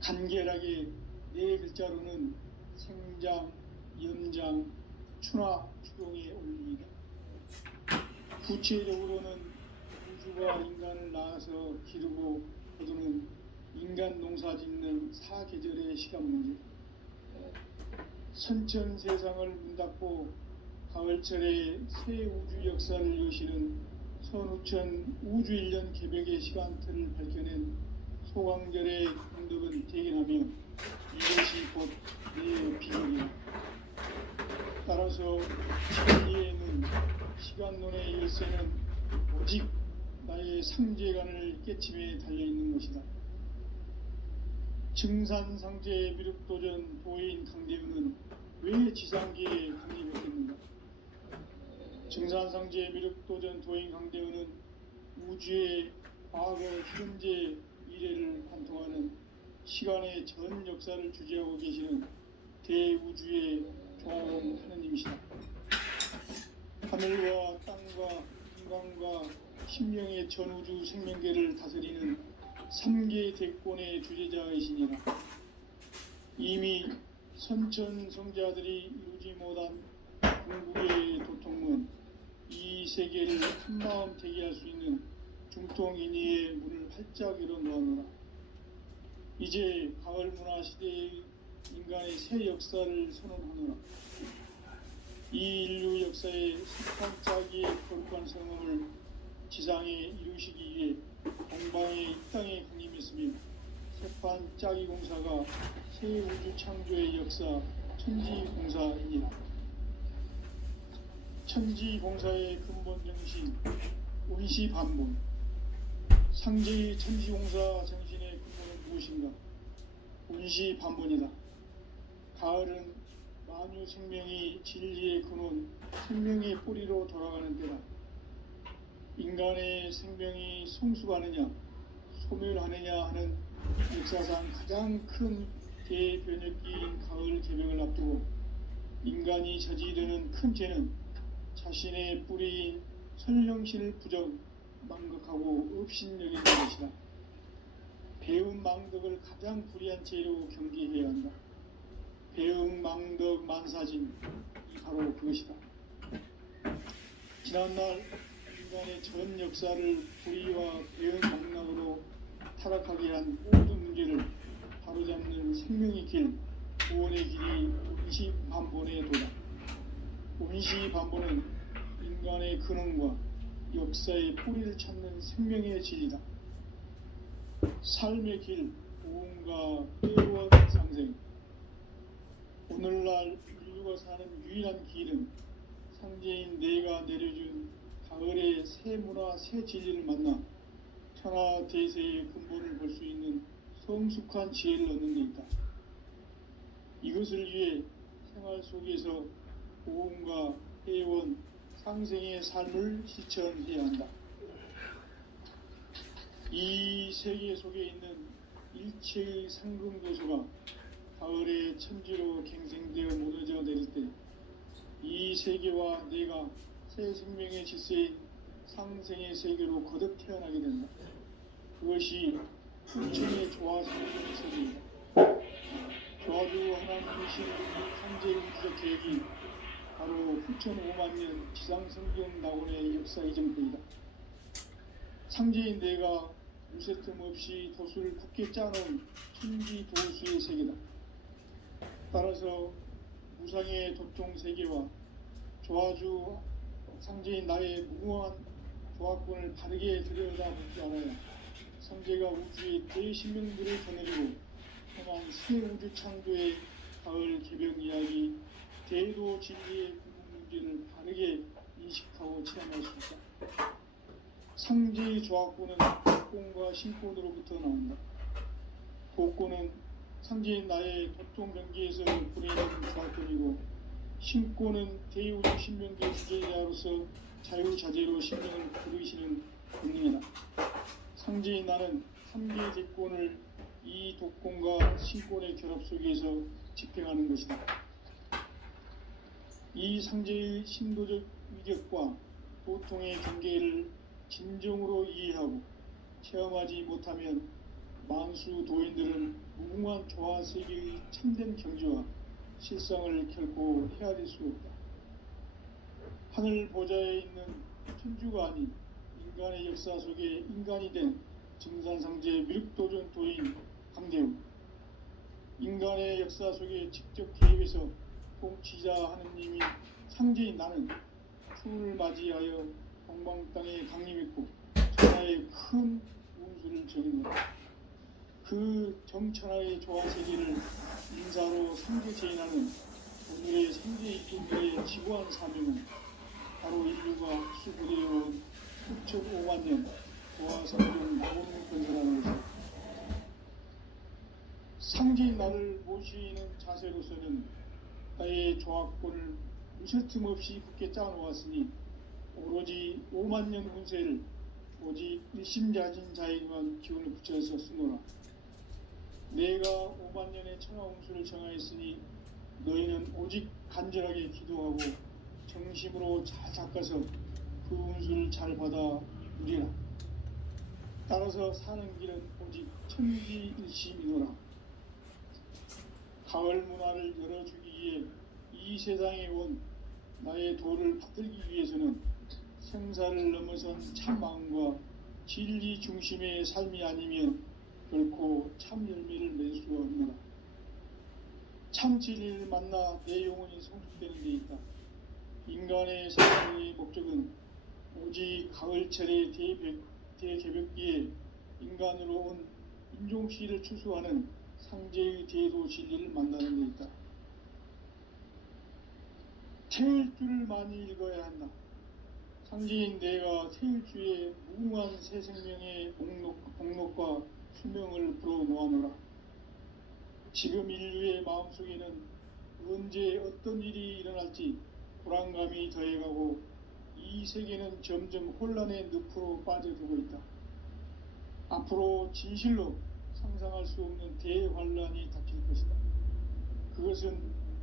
간결하게 네 글자로는 생장, 연장, 추나 추동의 원리이다. 구체적으로는 우주가 인간을 낳아서 기르고 거두는 인간 농사 짓는 사계절의 시간 문제. 선천 세상을 문 닫고 가을철에 새 우주 역사를 여시는 선우천 우주일년 개벽의 시간틀을 밝혀낸 소강절의 공덕은 대견하며 이것이 곧 내 비밀이다. 따라서 진리에는 시간론의 열쇠는 오직 나의 상제관을 깨침에 달려있는 것이다. 증산상제 미륵도전 도인 강대우는 왜 지상계에 강림했겠는가? 증산상제 미륵도전 도인 강대우는 우주의 과거, 현재, 미래를 관통하는 시간의 전 역사를 주재하고 계시는 대우주의 종아론 하느님이시다. 하늘과 땅과 인간과 신명의 전우주 생명계를 다스리는 3계 대권의 주재자이시니라. 이미 선천성자들이 이루지 못한 궁극의 도통문, 이 세계를 한마음 대기할 수 있는 중통인의의 문을 활짝 열어놓았노라. 이제 가을 문화 시대의 인간의 새 역사를 선언하노라. 이 인류 역사의 석판짜기의 거룩한 성음을 지상에 이루시기 위해 동방의 이 땅에 강림했으며 석판짜기 공사가 새 우주 창조의 역사 천지공사이니라. 천지공사의 근본 정신 온시반본. 상제의 천지공사 정신의 근본은 무엇인가? 온시반본이다. 가을은 만유 생명이 진리의 근원, 생명의 뿌리로 돌아가는 때다. 인간의 생명이 성숙하느냐, 소멸하느냐 하는 역사상 가장 큰 대변혁기인 가을 개명을 앞두고 인간이 저지르는 큰 죄는 자신의 뿌리인 설령신을 부정, 망극하고 업신여기는 것이다. 배움 망덕을 가장 불의한 죄로 경계해야 한다. 배움 망덕 만사진, 바로 그것이다. 지난날 인간의 전 역사를 불의와 배움 망락으로 타락하게 한 모든 문제를 바로잡는 생명의 길, 구원의 길이 온시반본의 도다. 온시반본은 인간의 근원과 역사의 뿌리를 찾는 생명의 진리다. 삶의 길, 고음과 회원 상생. 오늘날 인류가 사는 유일한 길은 상제인 내가 내려준 가을의 새 문화, 새 진리를 만나 천하 대세의 근본을 볼 수 있는 성숙한 지혜를 얻는 데 있다. 이것을 위해 생활 속에서 고음과 회원, 상생의 삶을 실천해야 한다. 이 세계 속에 있는 일체의 상금교수가 가을의 천지로 갱생되어 무너져 내릴 때 이 세계와 내가 새 생명의 질서인 상생의 세계로 거듭 태어나게 된다. 그것이 후천의 조화성경의 세계이다. 조화주 하나님이신 상제의 우주적 계획이 바로 후천 5만년 지상성경 낙원의 역사 이정표이다. 상제인 내가 무쇠틈 없이 도수를 굳게 짜놓은 천지 도수의 세계다. 따라서 무상의 도통 세계와 조화주 상제인 나의 무궁한 조화권을 바르게 들여다볼 줄 알아야 상제가 우주의 대신명들을 거느리고 행한 새 우주 창조의 가을 개병 이야기, 대도 진리의 궁극 문제를 바르게 인식하고 체험할 수 있다. 상제의 조화권은 복권과 신권으로부터 나온다. 복권은 상제인 나의 도통 경계에서 보내는 조화권이고, 신권은 대우주 신명계 주제자로서 자유자재로 신명을 부르시는 권능이다. 상제인 나는 3개 대권을 이 독권과 신권의 결합 속에서 집행하는 것이다. 이 상제의 신도적 위격과 도통의 경계를 진정으로 이해하고 체험하지 못하면 만수 도인들은 무궁한 조화세계의 참된 경지와 실상을 결코 헤아릴 수 없다. 하늘 보좌에 있는 천주가 아닌 인간의 역사 속에 인간이 된 증산상제 미륵도전 도인 강대우. 인간의 역사 속에 직접 개입해서 통치자 하느님이 상제인 나는 추운을 맞이하여 동방 땅에 강림했고 천하의 큰 운수를 적인노라. 그 정천하의 조화세계를 인사로 상제 제인하는 오늘의 상제 이종들의 지구한 사명은 바로 인류가 수부되어온 6,5만 년 고아성경 낙원 건설하는 것입니다. 상주인 나를 모시는 자세로서는 나의 조합권을 무쇠틈 없이 굳게 짜놓았으니 오로지 5만 년 운세를 오직 일심자진 자에게만 기운을 붙여서 쓰노라. 내가 5만 년의 천하운수를 정하였으니 너희는 오직 간절하게 기도하고 정심으로 잘 닦아서 그 운수를 잘 받아 누리라. 따라서 사는 길은 오직 천지일심이노라. 가을 문화를 열어주기 위해 이 세상에 온 나의 도를 받들기 위해서는 생사를 넘어선 참 마음과 진리 중심의 삶이 아니면 결코 참 열매를 맺을 수가 없노라. 참 진리를 만나 내 영혼이 성숙되는 데 있다. 인간의 생명의 목적은 오직 가을철의 대개벽기에 인간으로 온 인종시를 추수하는 상제의 대도 진리를 만나는 데 있다. 태일주를 많이 읽어야 한다. 상제인 내가 태일주의 무궁한 새 생명의 목록과 수명을 불어놓아노라. 지금 인류의 마음속에는 언제 어떤 일이 일어날지 불안감이 더해가고 이 세계는 점점 혼란의 늪으로 빠져들고 있다. 앞으로 진실로 상상할 수 없는 대환란이 닥칠 것이다. 그것은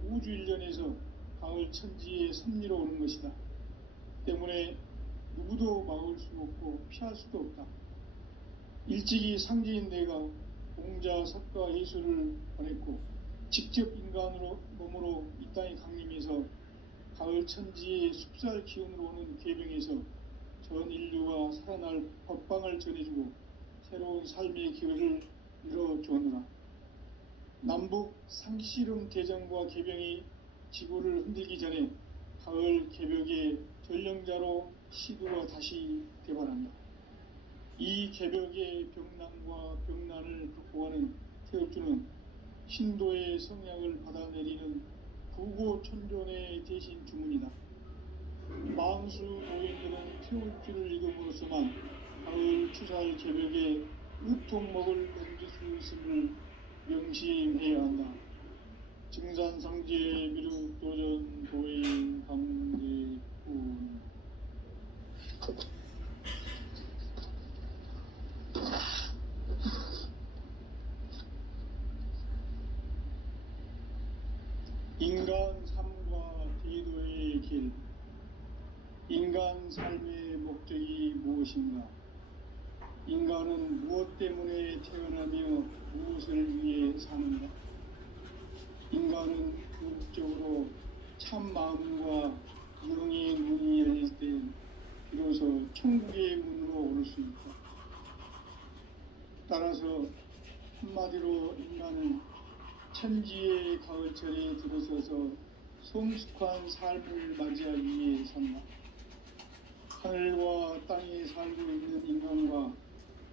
우주 일련에서 가을 천지의 섭리로 오는 것이다. 때문에 누구도 막을 수 없고 피할 수도 없다. 일찍이 상제인 내가 공자, 석가, 예수를 보냈고 직접 인간으로 몸으로 이 땅에 강림해서 가을 천지의 숲살 기운으로 오는 궤병에서 전 인류가 살아날 법방을 전해주고 새로운 삶의 기회를 열어주었노라. 남북 상씨름 대장과 궤병이 지구를 흔들기 전에 가을 개벽의 전령자로 시두가 다시 대발한다. 이 개벽의 병난과 병난을 극복하는 태엽주는 신도의 성약을 받아내리는 부고천존의 대신 주문이다. 망수 노인들은 태엽주를 읽음으로써만 가을 추살 개벽의 으통목을 넘길 수 있음을 명심해야 한다. 증산상제 미륵도전 도인 강제군. 인간 삶과 대도의 길. 인간 삶의 목적이 무엇인가? 인간은 무엇 때문에 태어나며 무엇을 위해 사는가? 인간은 궁극적으로 참 마음과 영의 문이 열릴 때 비로소 천국의 문으로 오를 수 있다. 따라서 한마디로 인간은 천지의 가을철에 들어서서 성숙한 삶을 맞이하기 위해 산다. 하늘과 땅에 살고 있는 인간과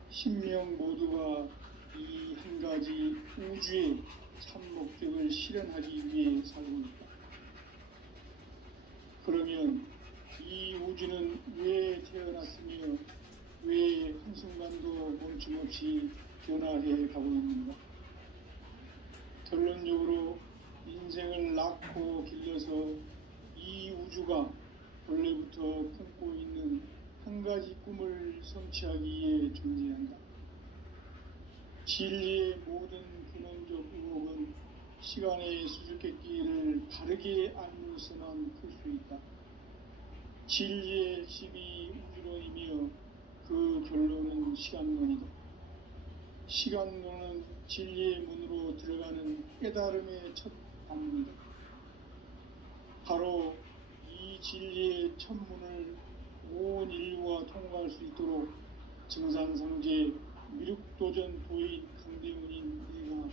신명 모두가 이 한 가지 우주의 참 목적을 실현하기 위해 살고 있다. 그러면 이 우주는 왜 태어났으며 왜 한순간도 멈춤없이 변화해 가고 있는가? 결론적으로 인생을 낳고 길러서 이 우주가 원래부터 품고 있는 한 가지 꿈을 성취하기 위해 존재한다. 진리의 모든 근원적 의혹은 시간의 수수께끼를 바르게 알면서만 풀 수 있다. 진리의 핵심이 우주론이며 그 결론은 시간론이다. 시간론은 진리의 문으로 들어가는 깨달음의 첫 방문이다. 바로 이 진리의 첫 문을 온 인류가 통과할 수 있도록 증산상제 미륵도전 도인 강대문인 내가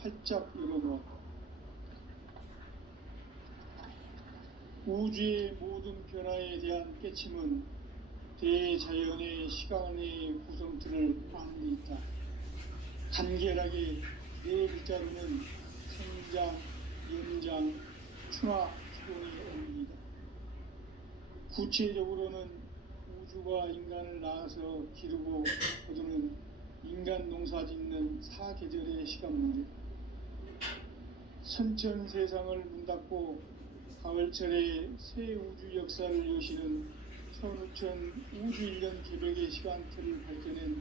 활짝 열어놓았다. 우주의 모든 변화에 대한 깨침은 대자연의 시간의 구성틀을 아는 데 있다. 간결하게 네 글자로는 생장, 연장, 충화, 기동의 원리이다. 구체적으로는 우주가 인간을 낳아서 기르고 거두는 인간 농사 짓는 사계절의 시간문제, 선천 세상을 문 닫고 가을철에 새 우주 역사를 여시는 천우천 우주 1년 개벽의 시간틀을 밝혀낸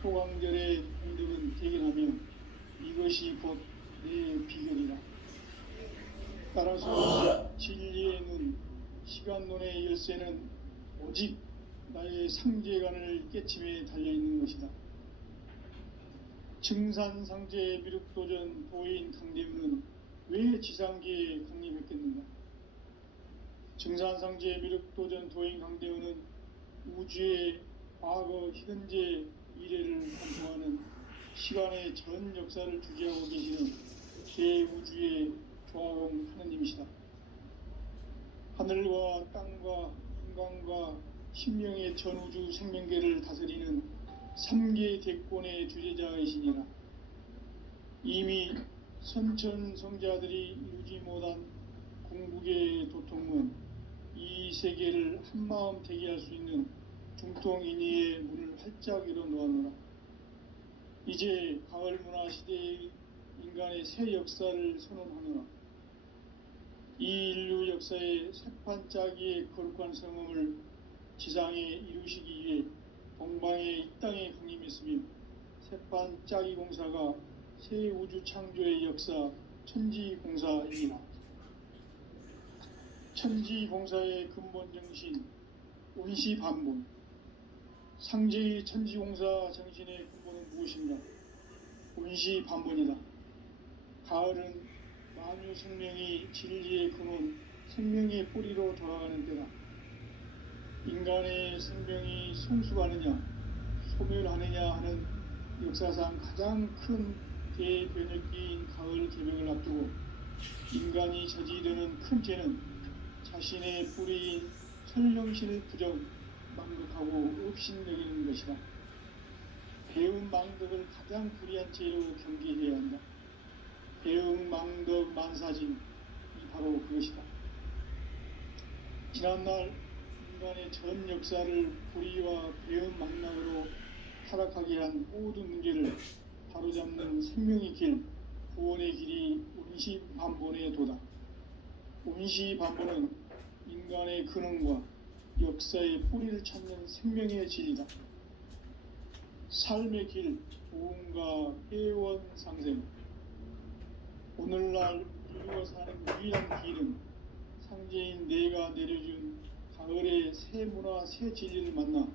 소강절의 공덕은 대견하며 이것이 곧 내 비결이라. 따라서 진리의 눈, 시간론의 열쇠는 오직 나의 상제관을 깨침에 달려있는 것이다. 증산상제 미륵도전 도인 강대우는 왜 지상계에 강림했겠는가? 증산상제 미륵도전 도인 강대우는 우주의 과거, 현재, 미래를 관통하는 시간의 전 역사를 주재하고 계시는 대우주의 조화공 하느님이시다. 하늘과 땅과 인간과 신명의 전우주 생명계를 다스리는 3계 대권의 주제자이시니라. 이미 선천성자들이 이루지 못한 궁극의 도통은 이 세계를 한마음 되게 할 수 있는 중통인의의 문을 활짝 열어놓았노라. 이제 가을 문화 시대의 인간의 새 역사를 선언하노라. 이 인류 역사의 새판짜기의 거룩한 성음을 지상에 이루시기 위해 동방의 이 땅에 강림했으며 새판짜기 공사가 새 우주 창조의 역사 천지공사이니라. 천지공사의 근본 정신 운시반본, 상제의 천지공사 정신의 근본은 무엇인가? 운시반본이다. 가을은 만유 생명이 진리의 근원, 생명의 뿌리로 돌아가는 때다. 인간의 생명이 성숙하느냐, 소멸하느냐 하는 역사상 가장 큰 대변혁기인 가을 개벽을 앞두고 인간이 저지르는 큰 죄는 자신의 뿌리인 설령신을 부정, 망덕하고 업신여기는 것이다. 배운 망덕을 가장 불의한 죄로 경계해야 한다. 배응 망덕 만사진이 바로 그것이다. 지난날 인간의 전 역사를 불의와 배응 망락으로 타락하게 한 모든 문제를 바로잡는 생명의 길, 구원의 길이 운시반본의 도다. 운시반본은 인간의 근원과 역사의 뿌리를 찾는 생명의 진리다. 삶의 길, 도움과 회원 상생. 오늘날 인류가 사는 유일한 길은 상제인 내가 내려준 가을의 새 문화, 새 진리를 만나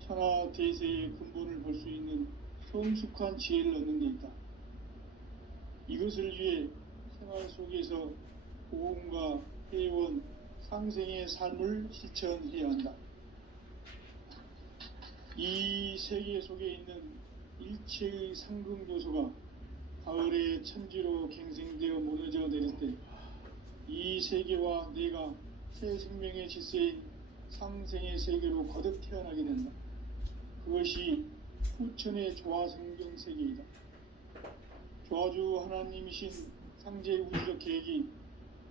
천하 대세의 근본을 볼 수 있는 성숙한 지혜를 얻는 데 있다. 이것을 위해 생활 속에서 보험과 회원, 상생의 삶을 실천해야 한다. 이 세계 속에 있는 일체의 상승도소가 가을의 천지로 갱생되어 무너져 내릴 때 이 세계와 내가 새 생명의 질서인 상생의 세계로 거듭 태어나게 된다. 그것이 후천의 조화성경 세계이다. 조화주 하나님이신 상제 우주적 계획이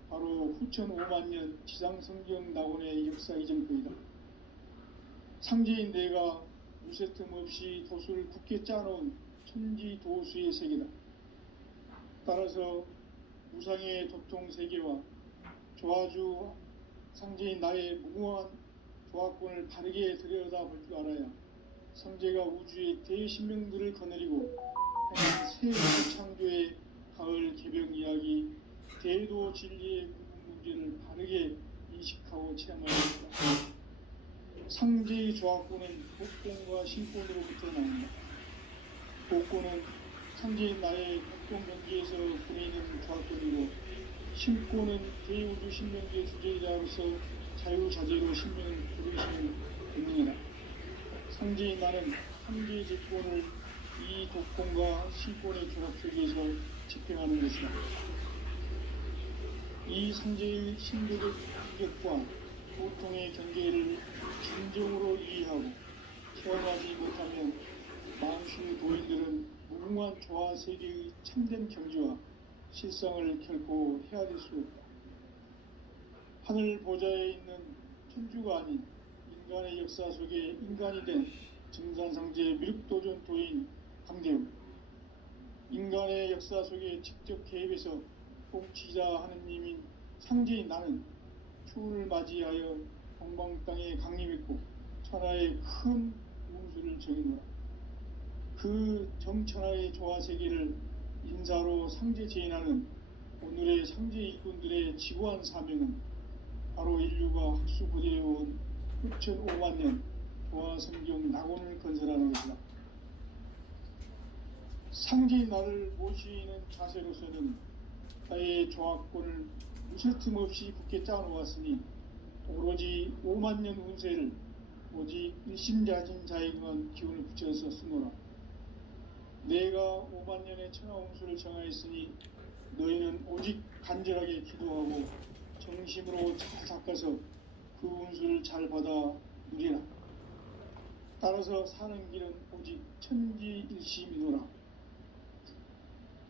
바로 후천 5만년 지상성경 낙원의 역사 이전거이다. 상제인 내가 무쇠틈 없이 도수를 굳게 짜놓은 천지도수의 세계다. 따라서 무상의 도통세계와 조화주 상제인 나의 무궁한 조화권을 바르게 들여다볼 줄 알아야 상제가 우주의 대신명들을 거느리고 새 우주 창조의 가을 개벽 이야기, 대도 진리의 문제를 바르게 인식하고 체험하게 됩니다. 상제의 조화권은 복권과 신권으로부터 나온다. 복권은 상제인 나의 복권 경기에서 보내는 조화권이고, 신권은 대우주 신명계 주제자로서 자유자재로 신명을 부르시는 본능이다. 상제인 나는 상제의 직권을 이 독권과 신권의 결합 속에서 집행하는 것이다. 이 상제의 신도적 인격과 보통의 경계를 진정으로 이해하고 체험하지 못하면 만수 도인들은 무궁한 조화 세계의 참된 경지와 실상을 결코 헤아릴 수 없다. 하늘 보좌에 있는 천주가 아닌 인간의 역사 속에 인간이 된 증산상제 미륵도전 도인 강대우, 인간의 역사 속에 직접 개입해서 통치자 하느님인 상제인 나는 추운을 맞이하여 동방 땅에 강림했고 천하의 큰 운수를 정했노라. 그 정천하의 조화세계를 인사로 상제 제인하는 오늘의 상제 일꾼들의 지구한 사명은 바로 인류가 학수부대해온 6,500만 년 조화성경 낙원을 건설하는 것이다. 상제인 나를 모시는 자세로서는 나의 조합권을 무쇠 틈 없이 굳게 짜놓았으니 오로지 5만 년 운세를 오직 일심자진 자에게만 기운을 붙여서 쓰노라. 내가 5만 년의 천하 운수를 정하였으니 너희는 오직 간절하게 기도하고 정심으로 잘 닦아서 그 운수를 잘 받아 누리라. 따라서 사는 길은 오직 천지일심이노라.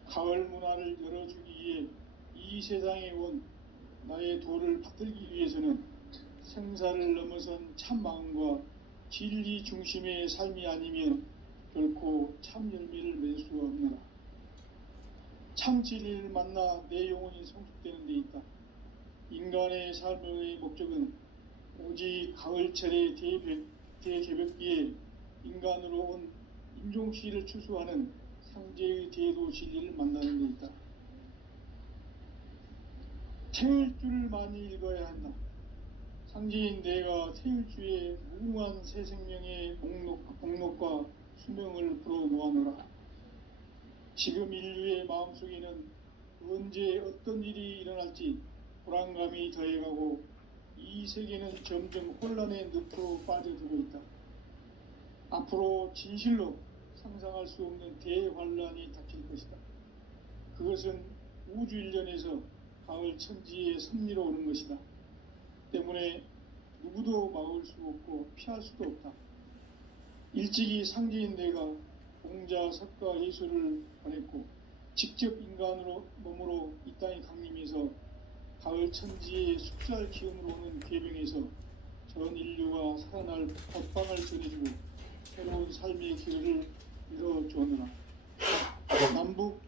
가을 문화를 열어주기 위해 이 세상에 온 나의 도를 받들기 위해서는 생사를 넘어선 참 마음과 진리 중심의 삶이 아니면 결코 참 열매를 맺을 수가 없노라. 참 진리를 만나 내 영혼이 성숙되는 데 있다. 인간의 삶의 목적은 오직 가을철의 대개벽기에 인간으로 온 인종시를 추수하는 상제의 대도 진리를 만나는 데 있다. 태을 줄을 많이 읽어야 한다. 상제인 내가 태을주의 무궁한 새 생명의 목록과 수명을 불어놓아노라. 지금 인류의 마음속에는 언제 어떤 일이 일어날지 불안감이 더해가고 이 세계는 점점 혼란의 늪으로 빠져들고 있다. 앞으로 진실로 상상할 수 없는 대환란이 닥칠 것이다. 그것은 우주 일련에서 가을 천지의 섭리로 오는 것이다. 때문에 누구도 막을 수 없고 피할 수도 없다. 일찍이 상제인 내가 공자, 석가, 예수를 보냈고 직접 인간으로 몸으로 이 땅에 강림해서 가을 천지의 숫살 기운으로 오는 계병에서 전 인류가 살아날 법방을 전해주고 새로운 삶의 길을 열어주느라. 남북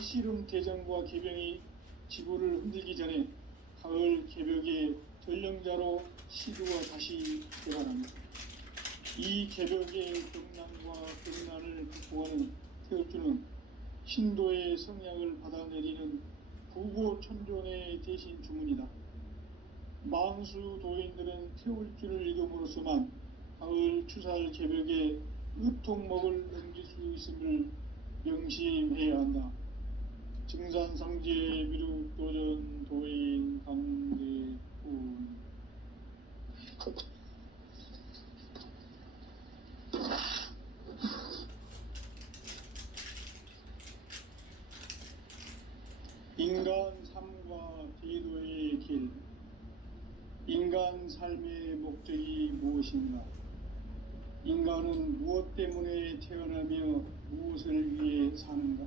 씨름 대전과 계병이 지구를 흔들기 전에 가을 개벽의 전령자로 시도가 다시 개발합니다. 이 개벽의 경난과 경난을 극복하는 태울주는 신도의 성향을 받아내리는 부고천존의 대신 주문이다. 만수 도인들은 태울주를 읽음으로써만 가을 추살 개벽의 의통목을 넘길 수 있음을 명심해야 한다. 증산상제 미륵도전 도인 강대훈. 인간 삶과 제도의 길. 인간 삶의 목적이 무엇인가? 인간은 무엇 때문에 태어나며 무엇을 위해 사는가?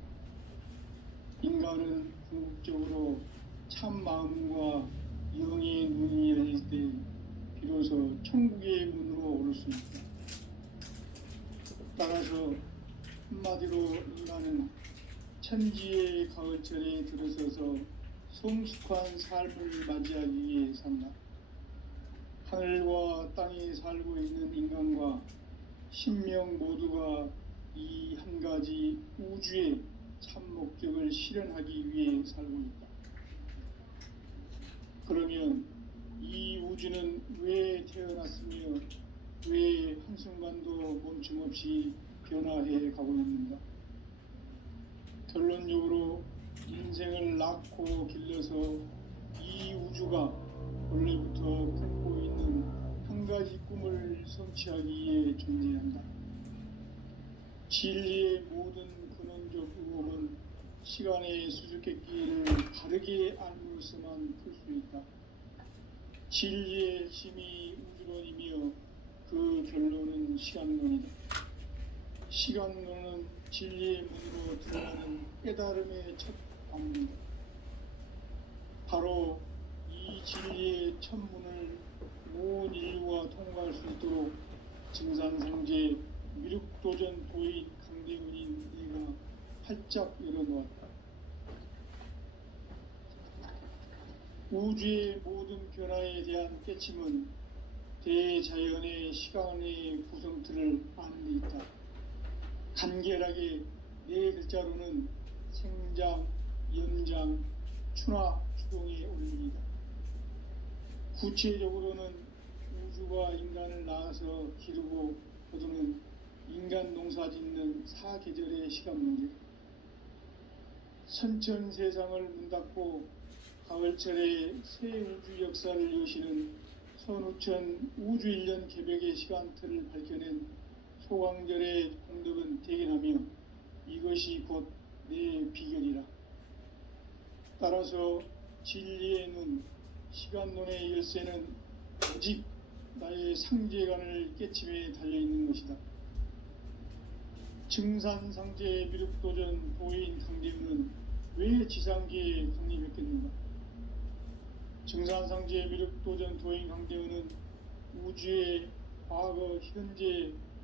인간은 궁극적으로 참 마음과 영의 눈이 열릴 때 비로소 천국의 문으로 오를 수 있다. 따라서 한마디로 인간은 천지의 가을철에 들어서서 성숙한 삶을 맞이하기 위해 산다. 하늘과 땅에 살고 있는 인간과 신명 모두가 이 한 가지 우주의 참 목적을 실현하기 위해 살고 있다. 그러면 이 우주는 왜 태어났으며 왜 한순간도 멈춤없이 변화해 가고 있는가? 결론적으로 인생을 낳고 길러서 이 우주가 원래부터 품고 있는 한 가지 꿈을 성취하기 위해 존재한다. 진리의 모든 근원적 의혹은 시간의 수수께끼를 바르게 알므로서만 풀 수 있다. 진리의 힘이 우주론이며 그 결론은 시간론이다. 시간론은 진리의 문으로 들어가는 깨달음의 첫 방문이다. 바로 이 진리의 첫 문을 온 인류가 통과할 수 있도록 증산상제 미륵도전 도인 강대훈인 내가 활짝 열어놓았다. 우주의 모든 변화에 대한 깨침은 대자연의 시간의 구성틀을 아는 데 있다. 간결하게 네 글자로는 생장, 연장, 추나 추동의 원리이다. 구체적으로는 우주가 인간을 낳아서 기르고 거두는 인간 농사 짓는 사계절의 시간 문제, 선천 세상을 문 닫고 가을철에 새 우주 역사를 여시는 선우천 우주일년 개벽의 시간틀을 밝혀낸 소강절의 공덕은 대견하며 이것이 곧 내 비결이라. 따라서 진리의 눈, 시간론의 열쇠는 오직 나의 상제관을 깨침에 달려있는 것이다. 증산상제 미륵도전 도인 강대훈은 왜 지상계에 강림했겠는가? 증산상제 미륵도전 도인 강대훈은 우주의 과거, 현재,